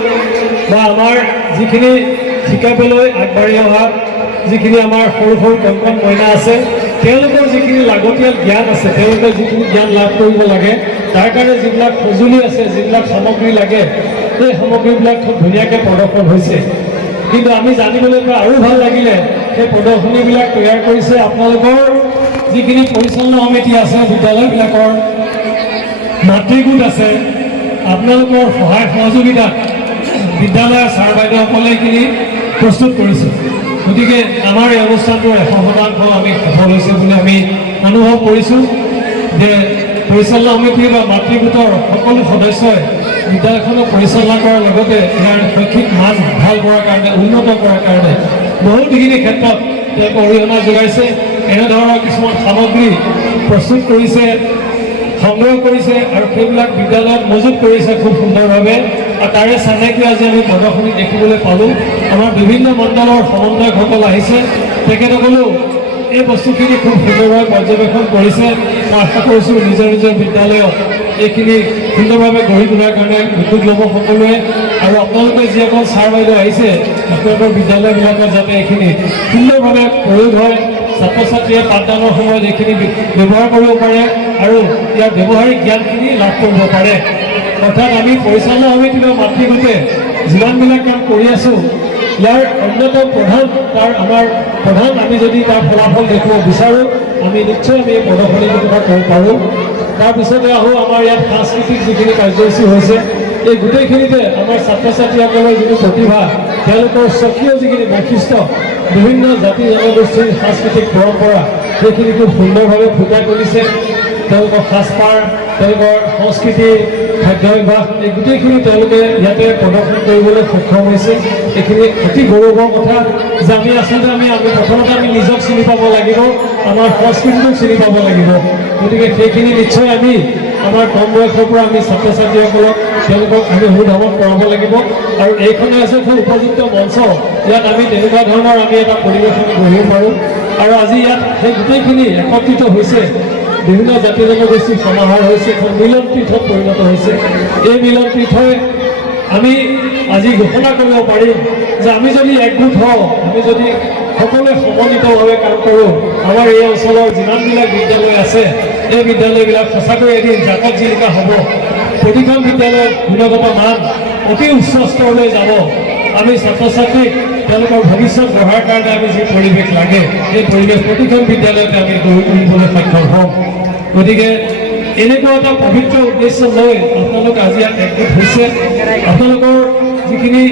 বা আমাৰ যিখিনি শিকাবলৈ আগবাঢ়ি অহা যিখিনি আমাৰ সৰু সৰু কণ মইনা আছে, তেওঁলোকৰ যিখিনি লাগতিয়াল জ্ঞান আছে, তেওঁলোকে যিখিনি জ্ঞান লাভ কৰিব লাগে, তাৰ কাৰণে যিবিলাক সঁজুলি আছে, যিবিলাক সামগ্ৰী লাগে, সেই সামগ্ৰীবিলাক খুব ধুনীয়াকৈ প্ৰদৰ্শন হৈছে। কিন্তু আমি জানিবলৈ পৰা আৰু ভাল লাগিলে সেই প্ৰদৰ্শনীবিলাক তৈয়াৰ কৰিছে আপোনালোকৰ যিখিনি পৰিচালনা সমিতি আছে, বিদ্যালয়বিলাকৰ মাতৃগোট আছে, আপোনালোকৰ সহায় সহযোগিতাত বিদ্যালয়ৰ ছাৰ বাইদেউসকলে এইখিনি প্ৰস্তুত কৰিছে। গতিকে আমাৰ এই অনুষ্ঠানটোৰ 100% আমি সফল হৈছে বুলি আমি অনুভৱ কৰিছোঁ যে পৰিচালনা সমিতি বা মাতৃগোটৰ সকলো সদস্যই বিদ্যালয়খনক পৰিচালনা কৰাৰ লগতে ইয়াৰ শৈক্ষিক মান ভাল কৰাৰ কাৰণে, উন্নত কৰাৰ কাৰণে বহুতখিনি ক্ষেত্ৰত তেওঁক অৰিহণা যোগাইছে। এনেধৰণৰ কিছুমান সামগ্ৰী প্ৰস্তুত কৰিছে, সংগ্ৰহ কৰিছে আৰু সেইবিলাক বিদ্যালয়ত মজুত কৰিছে খুব সুন্দৰভাৱে। আৰু তাৰে চানেকি আজি আমি প্ৰদৰ্শনী দেখিবলৈ পালোঁ। আমাৰ বিভিন্ন মণ্ডলৰ সমন্বয়কসকল আহিছে, তেখেতসকলেও এই বস্তুখিনি খুব সুন্দৰভাৱে পৰ্যবেক্ষণ কৰিছে। মই আশা কৰিছোঁ নিজৰ নিজৰ বিদ্যালয়ত এইখিনি সুন্দৰভাৱে গঢ়ি তোলাৰ কাৰণে উদ্যোগ ল'ব সকলোৱে। আৰু আপোনালোকে যিসকল ছাৰ বাইদেউ আহিছে, আপোনালোকৰ বিদ্যালয়বিলাকত যাতে এইখিনি সুন্দৰভাৱে প্ৰয়োগ হয়, ছাত্ৰ ছাত্ৰীয়ে পাঠদানৰ সময়ত এইখিনি ব্যৱহাৰ কৰিব পাৰে আৰু ইয়াৰ ব্যৱহাৰিক জ্ঞানখিনি লাভ কৰিব পাৰে। অৰ্থাৎ আমি পৰিচালনা সমিতি বা মাতৃগোটে যিমানবিলাক কাম কৰি আছোঁ, ইয়াৰ অন্যতম প্ৰধান আমাৰ প্ৰধান আমি যদি তাৰ ফলাফল দেখুৱাব বিচাৰোঁ, আমি নিশ্চয় আমি এই প্ৰদৰ্শনীৰ কথা ক'ব পাৰোঁ। তাৰপিছতে আহোঁ আমাৰ ইয়াত সাংস্কৃতিক যিখিনি কাৰ্যসূচী হৈছে, এই গোটেইখিনিতে আমাৰ ছাত্ৰ ছাত্ৰীসকলৰ যিটো প্ৰতিভা, তেওঁলোকৰ স্বকীয় যিখিনি বৈশিষ্ট্য, বিভিন্ন জাতি জনগোষ্ঠীৰ সাংস্কৃতিক পৰম্পৰা, সেইখিনি খুব সুন্দৰভাৱে ফুটাই তুলিছে। তেওঁলোকৰ সাজপাৰ, তেওঁলোকৰ সংস্কৃতি, খাদ্যাভ্যাস, এই গোটেইখিনি তেওঁলোকে ইয়াতে প্ৰদৰ্শন কৰিবলৈ সক্ষম হৈছে। এইখিনি অতি গৌৰৱৰ কথা যে আমি আচলতে আমি প্ৰথমতে আমি নিজক চিনি পাব লাগিব, আমাৰ সংস্কৃতিটোক চিনি পাব লাগিব। গতিকে সেইখিনি নিশ্চয় আমি আমাৰ কম বয়সৰ পৰা আমি ছাত্ৰ ছাত্ৰীসকলক তেওঁলোকক আমি অনুধাৱন কৰাব লাগিব। আৰু এইখনে আছে খুব উপযুক্ত মঞ্চ, ইয়াত আমি তেনেকুৱা ধৰণৰ আমি এটা পৰিৱেশ আমি গঢ়িব পাৰোঁ। আৰু আজি ইয়াত সেই গোটেইখিনি একত্ৰিত হৈছে, বিভিন্ন জাতি জনগোষ্ঠীৰ সমাহাৰ হৈছে, এখন মিলন তীৰ্থত পৰিণত হৈছে। এই মিলন তীৰ্থই আমি আজি ঘোষণা কৰিব পাৰিম যে আমি যদি একগোট হওঁ, আমি যদি সকলোৱে সমন্বিতভাৱে কাম কৰোঁ, আমাৰ এই অঞ্চলৰ যিমানবিলাক বিদ্যালয় আছে, এই বিদ্যালয়বিলাক সঁচাকৈ এদিন জাকত জিলিকা হ'ব। প্ৰতিখন বিদ্যালয়ত গুণগত মান অতি উচ্চ স্তৰলৈ যাব। আমি ছাত্ৰ ছাত্ৰীক তেওঁলোকৰ ভৱিষ্যত গঢ়াৰ কাৰণে আমি যি পৰিৱেশ লাগে, সেই পৰিৱেশ প্ৰতিখন বিদ্যালয়তে আমি গঢ়ি তুলিবলৈ সক্ষম হ'ম। গতিকে এনেকুৱা এটা পবিত্ৰ উদ্দেশ্য লৈ আপোনালোক আজি ইয়াত একগোট হৈছে। আপোনালোকৰ যিখিনি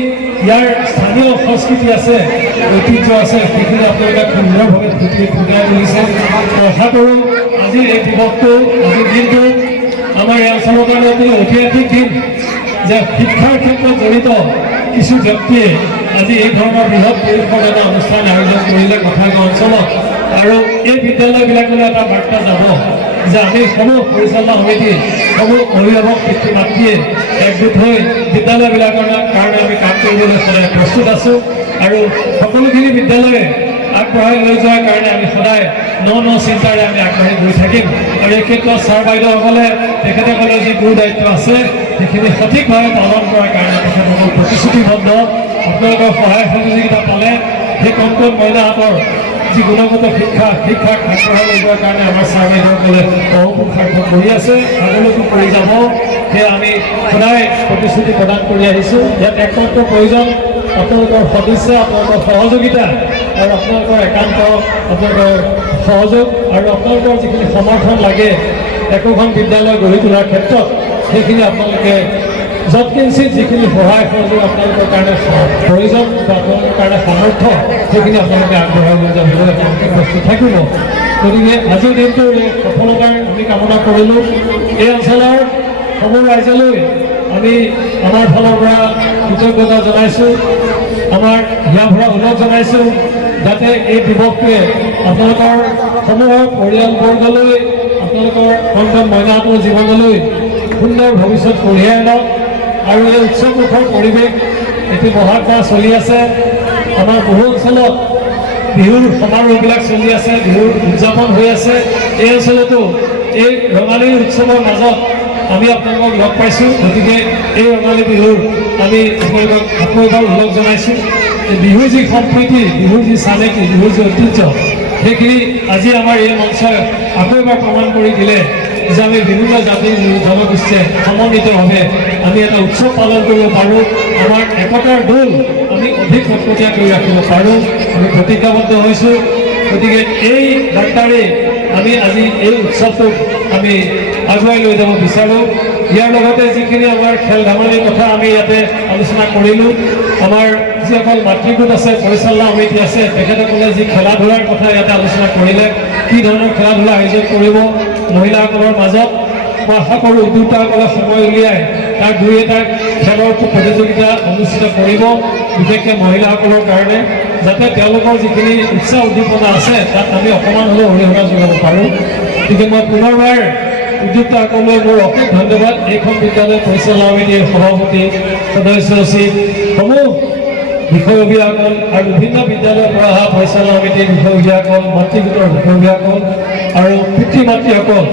ইয়াৰ স্থানীয় সংস্কৃতি আছে, ঐতিহ্য আছে, সেইখিনি আপোনালোকে সুন্দৰভাৱে ফুটাই তুলিছে। আশা কৰোঁ আজিৰ এই দিৱসটো, আজিৰ দিনটো আমাৰ এই অঞ্চলৰ কাৰণে অতি ঐতিহাসিক দিন, যে শিক্ষাৰ ক্ষেত্ৰত জড়িত কিছু ব্যক্তিয়ে আজি এই ধৰণৰ বৃহৎ পৰিসৰত এটা অনুষ্ঠান আয়োজন কৰিলে কথাগাঁও অঞ্চলত। আৰু এই বিদ্যালয়বিলাকলৈ এটা বাৰ্তা যাব যে আমি সমূহ পৰিচালনা সমিতি, সমূহ অভিভাৱক পিতৃ মাতৃয়ে একগোট হৈ বিদ্যালয়বিলাকৰ কাৰণে আমি কাম কৰিবলৈ সদায় প্ৰস্তুত আছোঁ। আৰু সকলোখিনি বিদ্যালয়ে আগবঢ়াই লৈ যোৱাৰ কাৰণে আমি সদায় ন চিন্তাৰে আমি আগবাঢ়ি গৈ থাকিম। আৰু এই ক্ষেত্ৰত ছাৰ বাইদেউসকলে তেখেতসকলৰ যি গুৰু দায়িত্ব আছে সেইখিনি সঠিকভাৱে পালন কৰাৰ কাৰণে তেখেতসকল প্ৰতিশ্ৰুতিবদ্ধ। আপোনালোকৰ সহায় সহযোগিতা পালে সেই কণ মহিলাহঁতৰ যি গুণগত শিক্ষাক আগবঢ়াই লৈ যোৱাৰ কাৰণে আমাৰ ছাৰ বাইদেউসকলে অহোপুৰুষাৰ্থ কৰি আছে, আগলৈকো কৰি যাব। সেয়া আমি সদায় প্ৰতিশ্ৰুতি প্ৰদান কৰি আহিছোঁ। ইয়াত একমাত্ৰ প্ৰয়োজন আপোনালোকৰ সদিচ্ছা, আপোনালোকৰ সহযোগিতা আৰু আপোনালোকৰ একান্ত আপোনালোকৰ সহযোগ আৰু আপোনালোকৰ যিখিনি সমৰ্থন লাগে একোখন বিদ্যালয় গঢ়ি তোলাৰ ক্ষেত্ৰত, সেইখিনি আপোনালোকে যৎকিঞ্চিত যিখিনি সহায় সহযোগ আপোনালোকৰ কাৰণে প্ৰয়োজন বা আপোনালোকৰ কাৰণে সামৰ্থ্য, সেইখিনি আপোনালোকে আগবঢ়াই লৈ যাবলৈ আপোনালোকে প্ৰস্তুত থাকিব। গতিকে আজিৰ দিনটোৰ এই সফলতাৰ আমি কামনা কৰিলোঁ। এই অঞ্চলৰ সমূহ ৰাইজলৈ আমি আমাৰ ফালৰ পৰা কৃতজ্ঞতা জনাইছোঁ, আমাৰ হিয়া ভৰা ওলগ জনাইছোঁ, যাতে এই দিৱসটোৱে আপোনালোকৰ সমূহৰ পৰিয়ালবৰ্গলৈ, আপোনালোকৰ সন্তান মইনাহঁতৰ জীৱনলৈ সুন্দৰ ভৱিষ্যত কঢ়িয়াই আনক। আৰু এই উৎসৱমুখৰ পৰিৱেশ এটি বহাগ মাহ চলি আছে। আমাৰ বহু অঞ্চলত বিহুৰ সমাৰোহবিলাক চলি আছে, বিহুৰ উদযাপন হৈ আছে। এই অঞ্চলতো এই ৰঙালী উৎসৱৰ মাজত আমি আপোনালোকক লগ পাইছোঁ। গতিকে এই ৰঙালী বিহুৰ আমি আপোনালোকক আকৌ এবাৰ ওলগ জনাইছোঁ। বিহুৰ যি সম্প্ৰীতি, বিহুৰ যি চানেকি, বিহুৰ যি ঐতিহ্য, সেইখিনি আজি আমাৰ এই মঞ্চই আকৌ এবাৰ প্ৰমাণ কৰি দিলে যে আমি বিভিন্ন জাতি জনগোষ্ঠীয়ে সমন্বিতভাৱে আমি এটা উৎসৱ পালন কৰিব পাৰোঁ। আমাৰ একতাৰ দোল আমি অধিক কটকটীয়া কৰি ৰাখিব পাৰোঁ, আমি প্ৰতিজ্ঞাবদ্ধ হৈছোঁ। গতিকে এই বাৰ্তাৰে আমি আজি এই উৎসৱটোক আমি আগুৱাই লৈ যাব বিচাৰোঁ। ইয়াৰ লগতে যিখিনি আমাৰ খেল ধেমালিৰ কথা আমি ইয়াতে আলোচনা কৰিলোঁ, আমাৰ যিসকল মাতৃগোট আছে, পৰিচালনা সমিতি আছে, তেখেতসকলে যি খেলা ধূলাৰ কথা ইয়াতে আলোচনা কৰিলে, কি ধৰণৰ খেলা ধূলা আয়োজন কৰিব মহিলাসকলৰ মাজত, মই আশা কৰোঁ উদ্যোক্তাসকলে সময় উলিয়াই তাৰ দুই এটা খেলৰ প্ৰতিযোগিতা অনুষ্ঠিত কৰিব, বিশেষকৈ মহিলাসকলৰ কাৰণে, যাতে তেওঁলোকৰ যিখিনি উৎসাহ উদ্দীপনা আছে তাত আমি অকণমান হ'লেও অৰিহণা যোগাব পাৰোঁ। গতিকে মই পুনৰবাৰ উদ্যোক্তাসকললৈ মোৰ অশেষ ধন্যবাদ। এইখন বিদ্যালয় পৰিচালনা সমিতিৰ সভাপতি, সদস্য সচিব, সমূহ বিষয়ববীয়াসকল আৰু বিভিন্ন বিদ্যালয়ৰ পৰা অহা পৰিচালনা সমিতিৰ বিষয়ববীয়াসকল, মাতৃগোটৰ বিষয়ববীয়াসকল আৰু পিতৃ মাতৃসকল,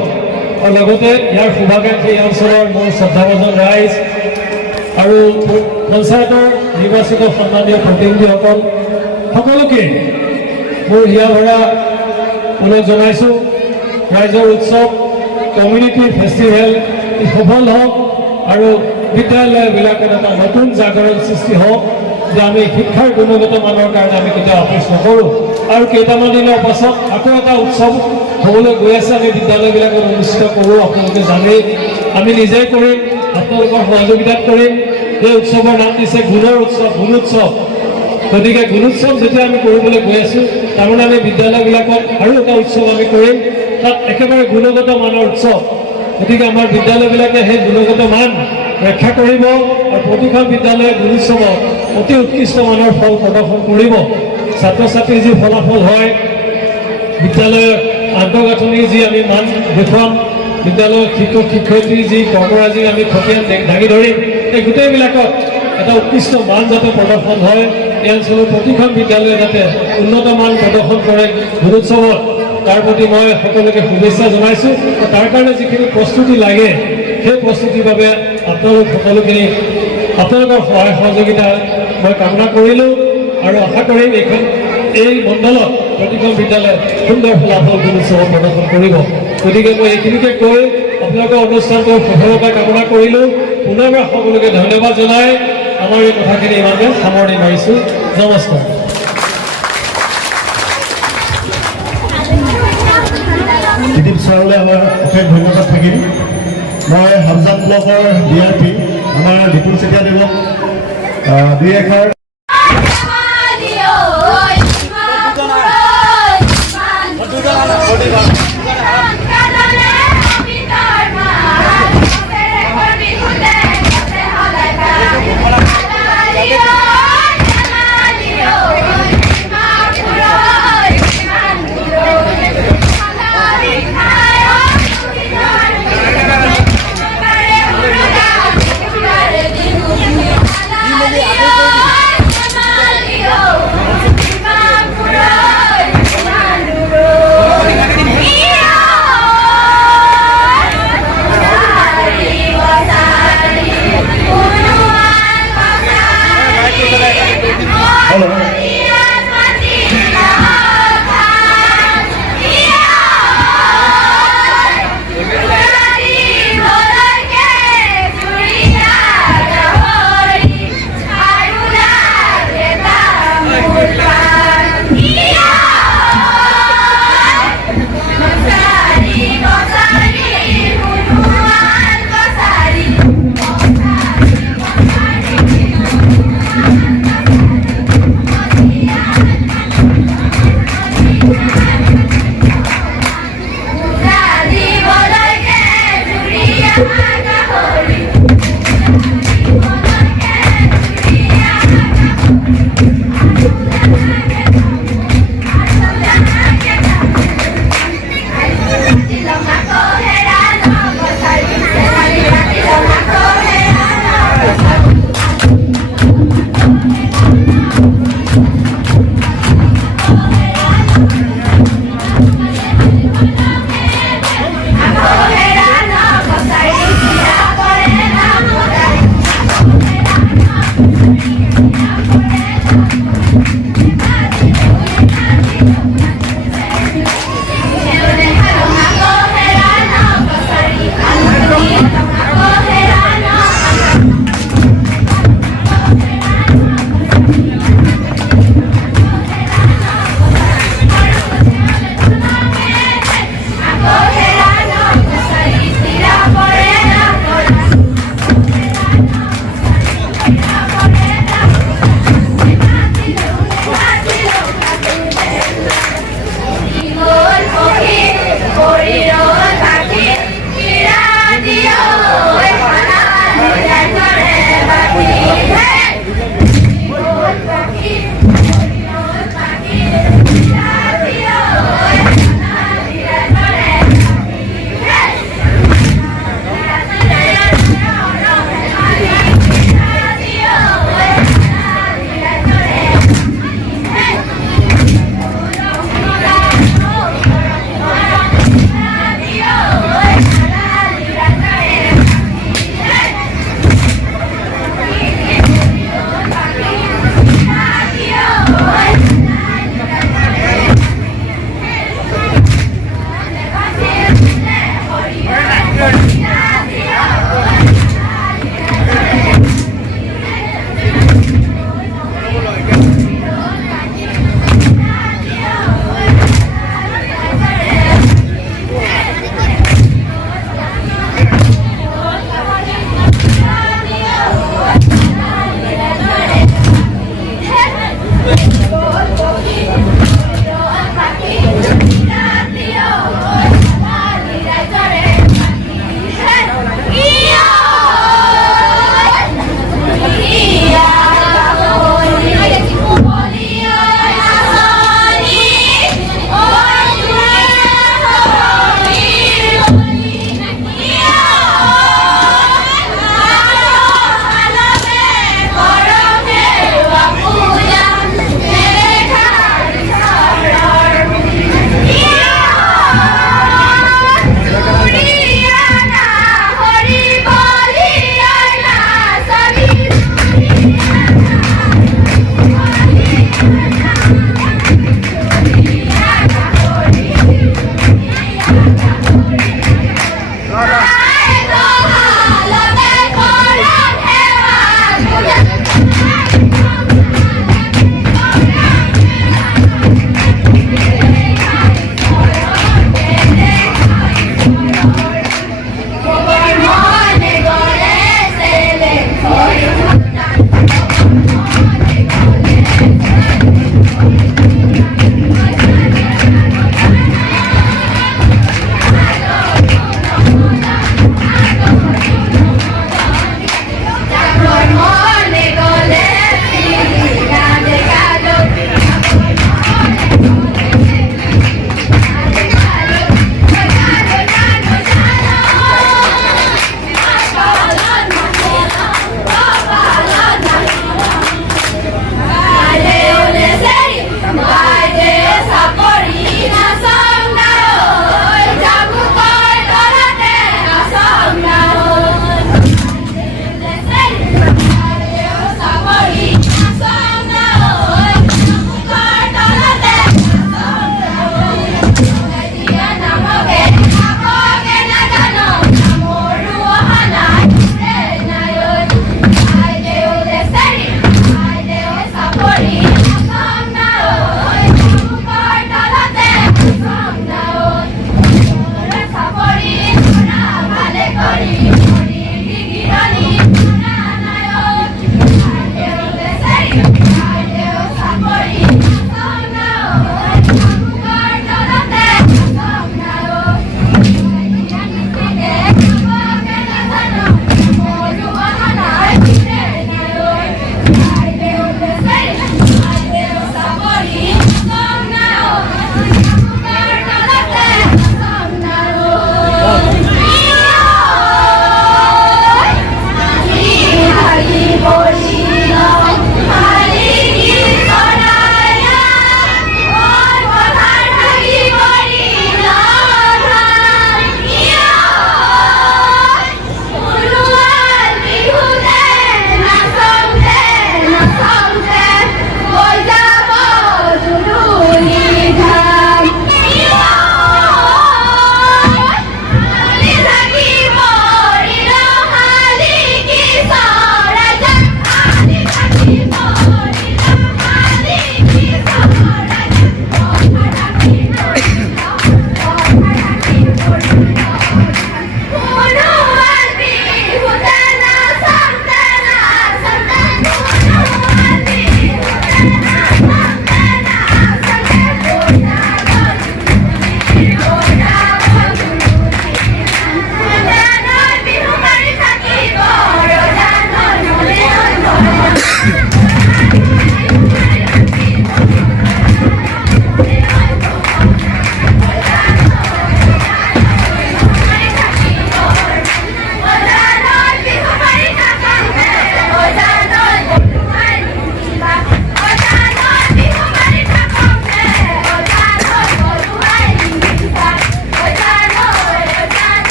আৰু লগতে ইয়াৰ শুভাকাংক্ষী এই অঞ্চলৰ মোৰ শ্ৰদ্ধাভাজন ৰাইজ আৰু পঞ্চায়তৰ নিৰ্বাচিত সন্মানীয় প্ৰতিনিধিসকল, সকলোকে মোৰ হিয়া ভৰা ওলগ জনাইছোঁ। ৰাইজৰ উৎসৱ, কমিউনিটি ফেষ্টিভেল সফল হওক আৰু বিদ্যালয়বিলাকত এটা নতুন জাগৰণ সৃষ্টি হওক, যে আমি শিক্ষাৰ গুণগত মানৰ কাৰণে আমি কেতিয়াও আপোচ নকৰোঁ। আৰু কেইটামান দিনৰ পাছত আকৌ এটা উৎসৱ হ'বলৈ গৈ আছে, আমি বিদ্যালয়বিলাকত অনুষ্ঠিত কৰোঁ, আপোনালোকে জানেই। আমি নিজেই কৰিম, আপোনালোকৰ সহযোগিতাত কৰিম। এই উৎসৱৰ নাম দিছে গুণৰ উৎসৱ, গুণোৎসৱ। গতিকে গুণোৎসৱ যেতিয়া আমি কৰিবলৈ গৈ আছোঁ, তাৰমানে আমি বিদ্যালয়বিলাকত আৰু এটা উৎসৱ আমি কৰিম, তাত একেবাৰে গুণগত মানৰ উৎসৱ। গতিকে আমাৰ বিদ্যালয়বিলাকে সেই গুণগত মান ৰক্ষা কৰিব আৰু প্ৰতিখন বিদ্যালয়ে গুণোৎসৱত অতি উৎকৃষ্ট মানৰ ফল প্ৰদৰ্শন কৰিব। ছাত্ৰ ছাত্ৰীৰ যি ফলাফল হয়, বিদ্যালয়ৰ আন্তঃগাঁথনিৰ যি আমি মান দেখুৱাম, বিদ্যালয়ৰ শিক্ষক শিক্ষয়িত্ৰীৰ যি কৰ্মৰাজি আমি খতিয়ান দাঙি ধৰিম, এই গোটেইবিলাকত এটা উৎকৃষ্ট মান যাতে প্ৰদৰ্শন হয়, এই অঞ্চলৰ প্ৰতিখন বিদ্যালয়ে যাতে উন্নত মান প্ৰদৰ্শন কৰে গুণোৎসৱত, তাৰ প্ৰতি মই সকলোকে শুভেচ্ছা জনাইছোঁ। তাৰ কাৰণে যিখিনি প্ৰস্তুতি লাগে, সেই প্ৰস্তুতিৰ বাবে আপোনালোক সকলোখিনি আপোনালোকৰ সহায় সহযোগিতা মই কামনা কৰিলোঁ আৰু আশা কৰিম এই মণ্ডলত প্ৰতিখন বিদ্যালয়ে সুন্দৰ ফলাফল গুণোৎসৱত প্ৰদৰ্শন কৰিব। গতিকে মই এইখিনিকে কৈ আপোনালোকৰ অনুষ্ঠানটোৰ সফলতা কামনা কৰিলোঁ। পুনৰবাৰ সকলোকে ধন্যবাদ জনাই আমাৰ এই কথাখিনি ইমানতে সামৰণি মাৰিছোঁ। নমস্কাৰ। দিলীপ ছাৰলৈ আমাৰ ঠাইত ধন্যবাদ থাকিল। মই হাবজান ব্লকৰ DRP আমাৰ বিপুল চেতিয়াদেৱক দুই এষাৰ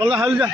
Kalau hal aja.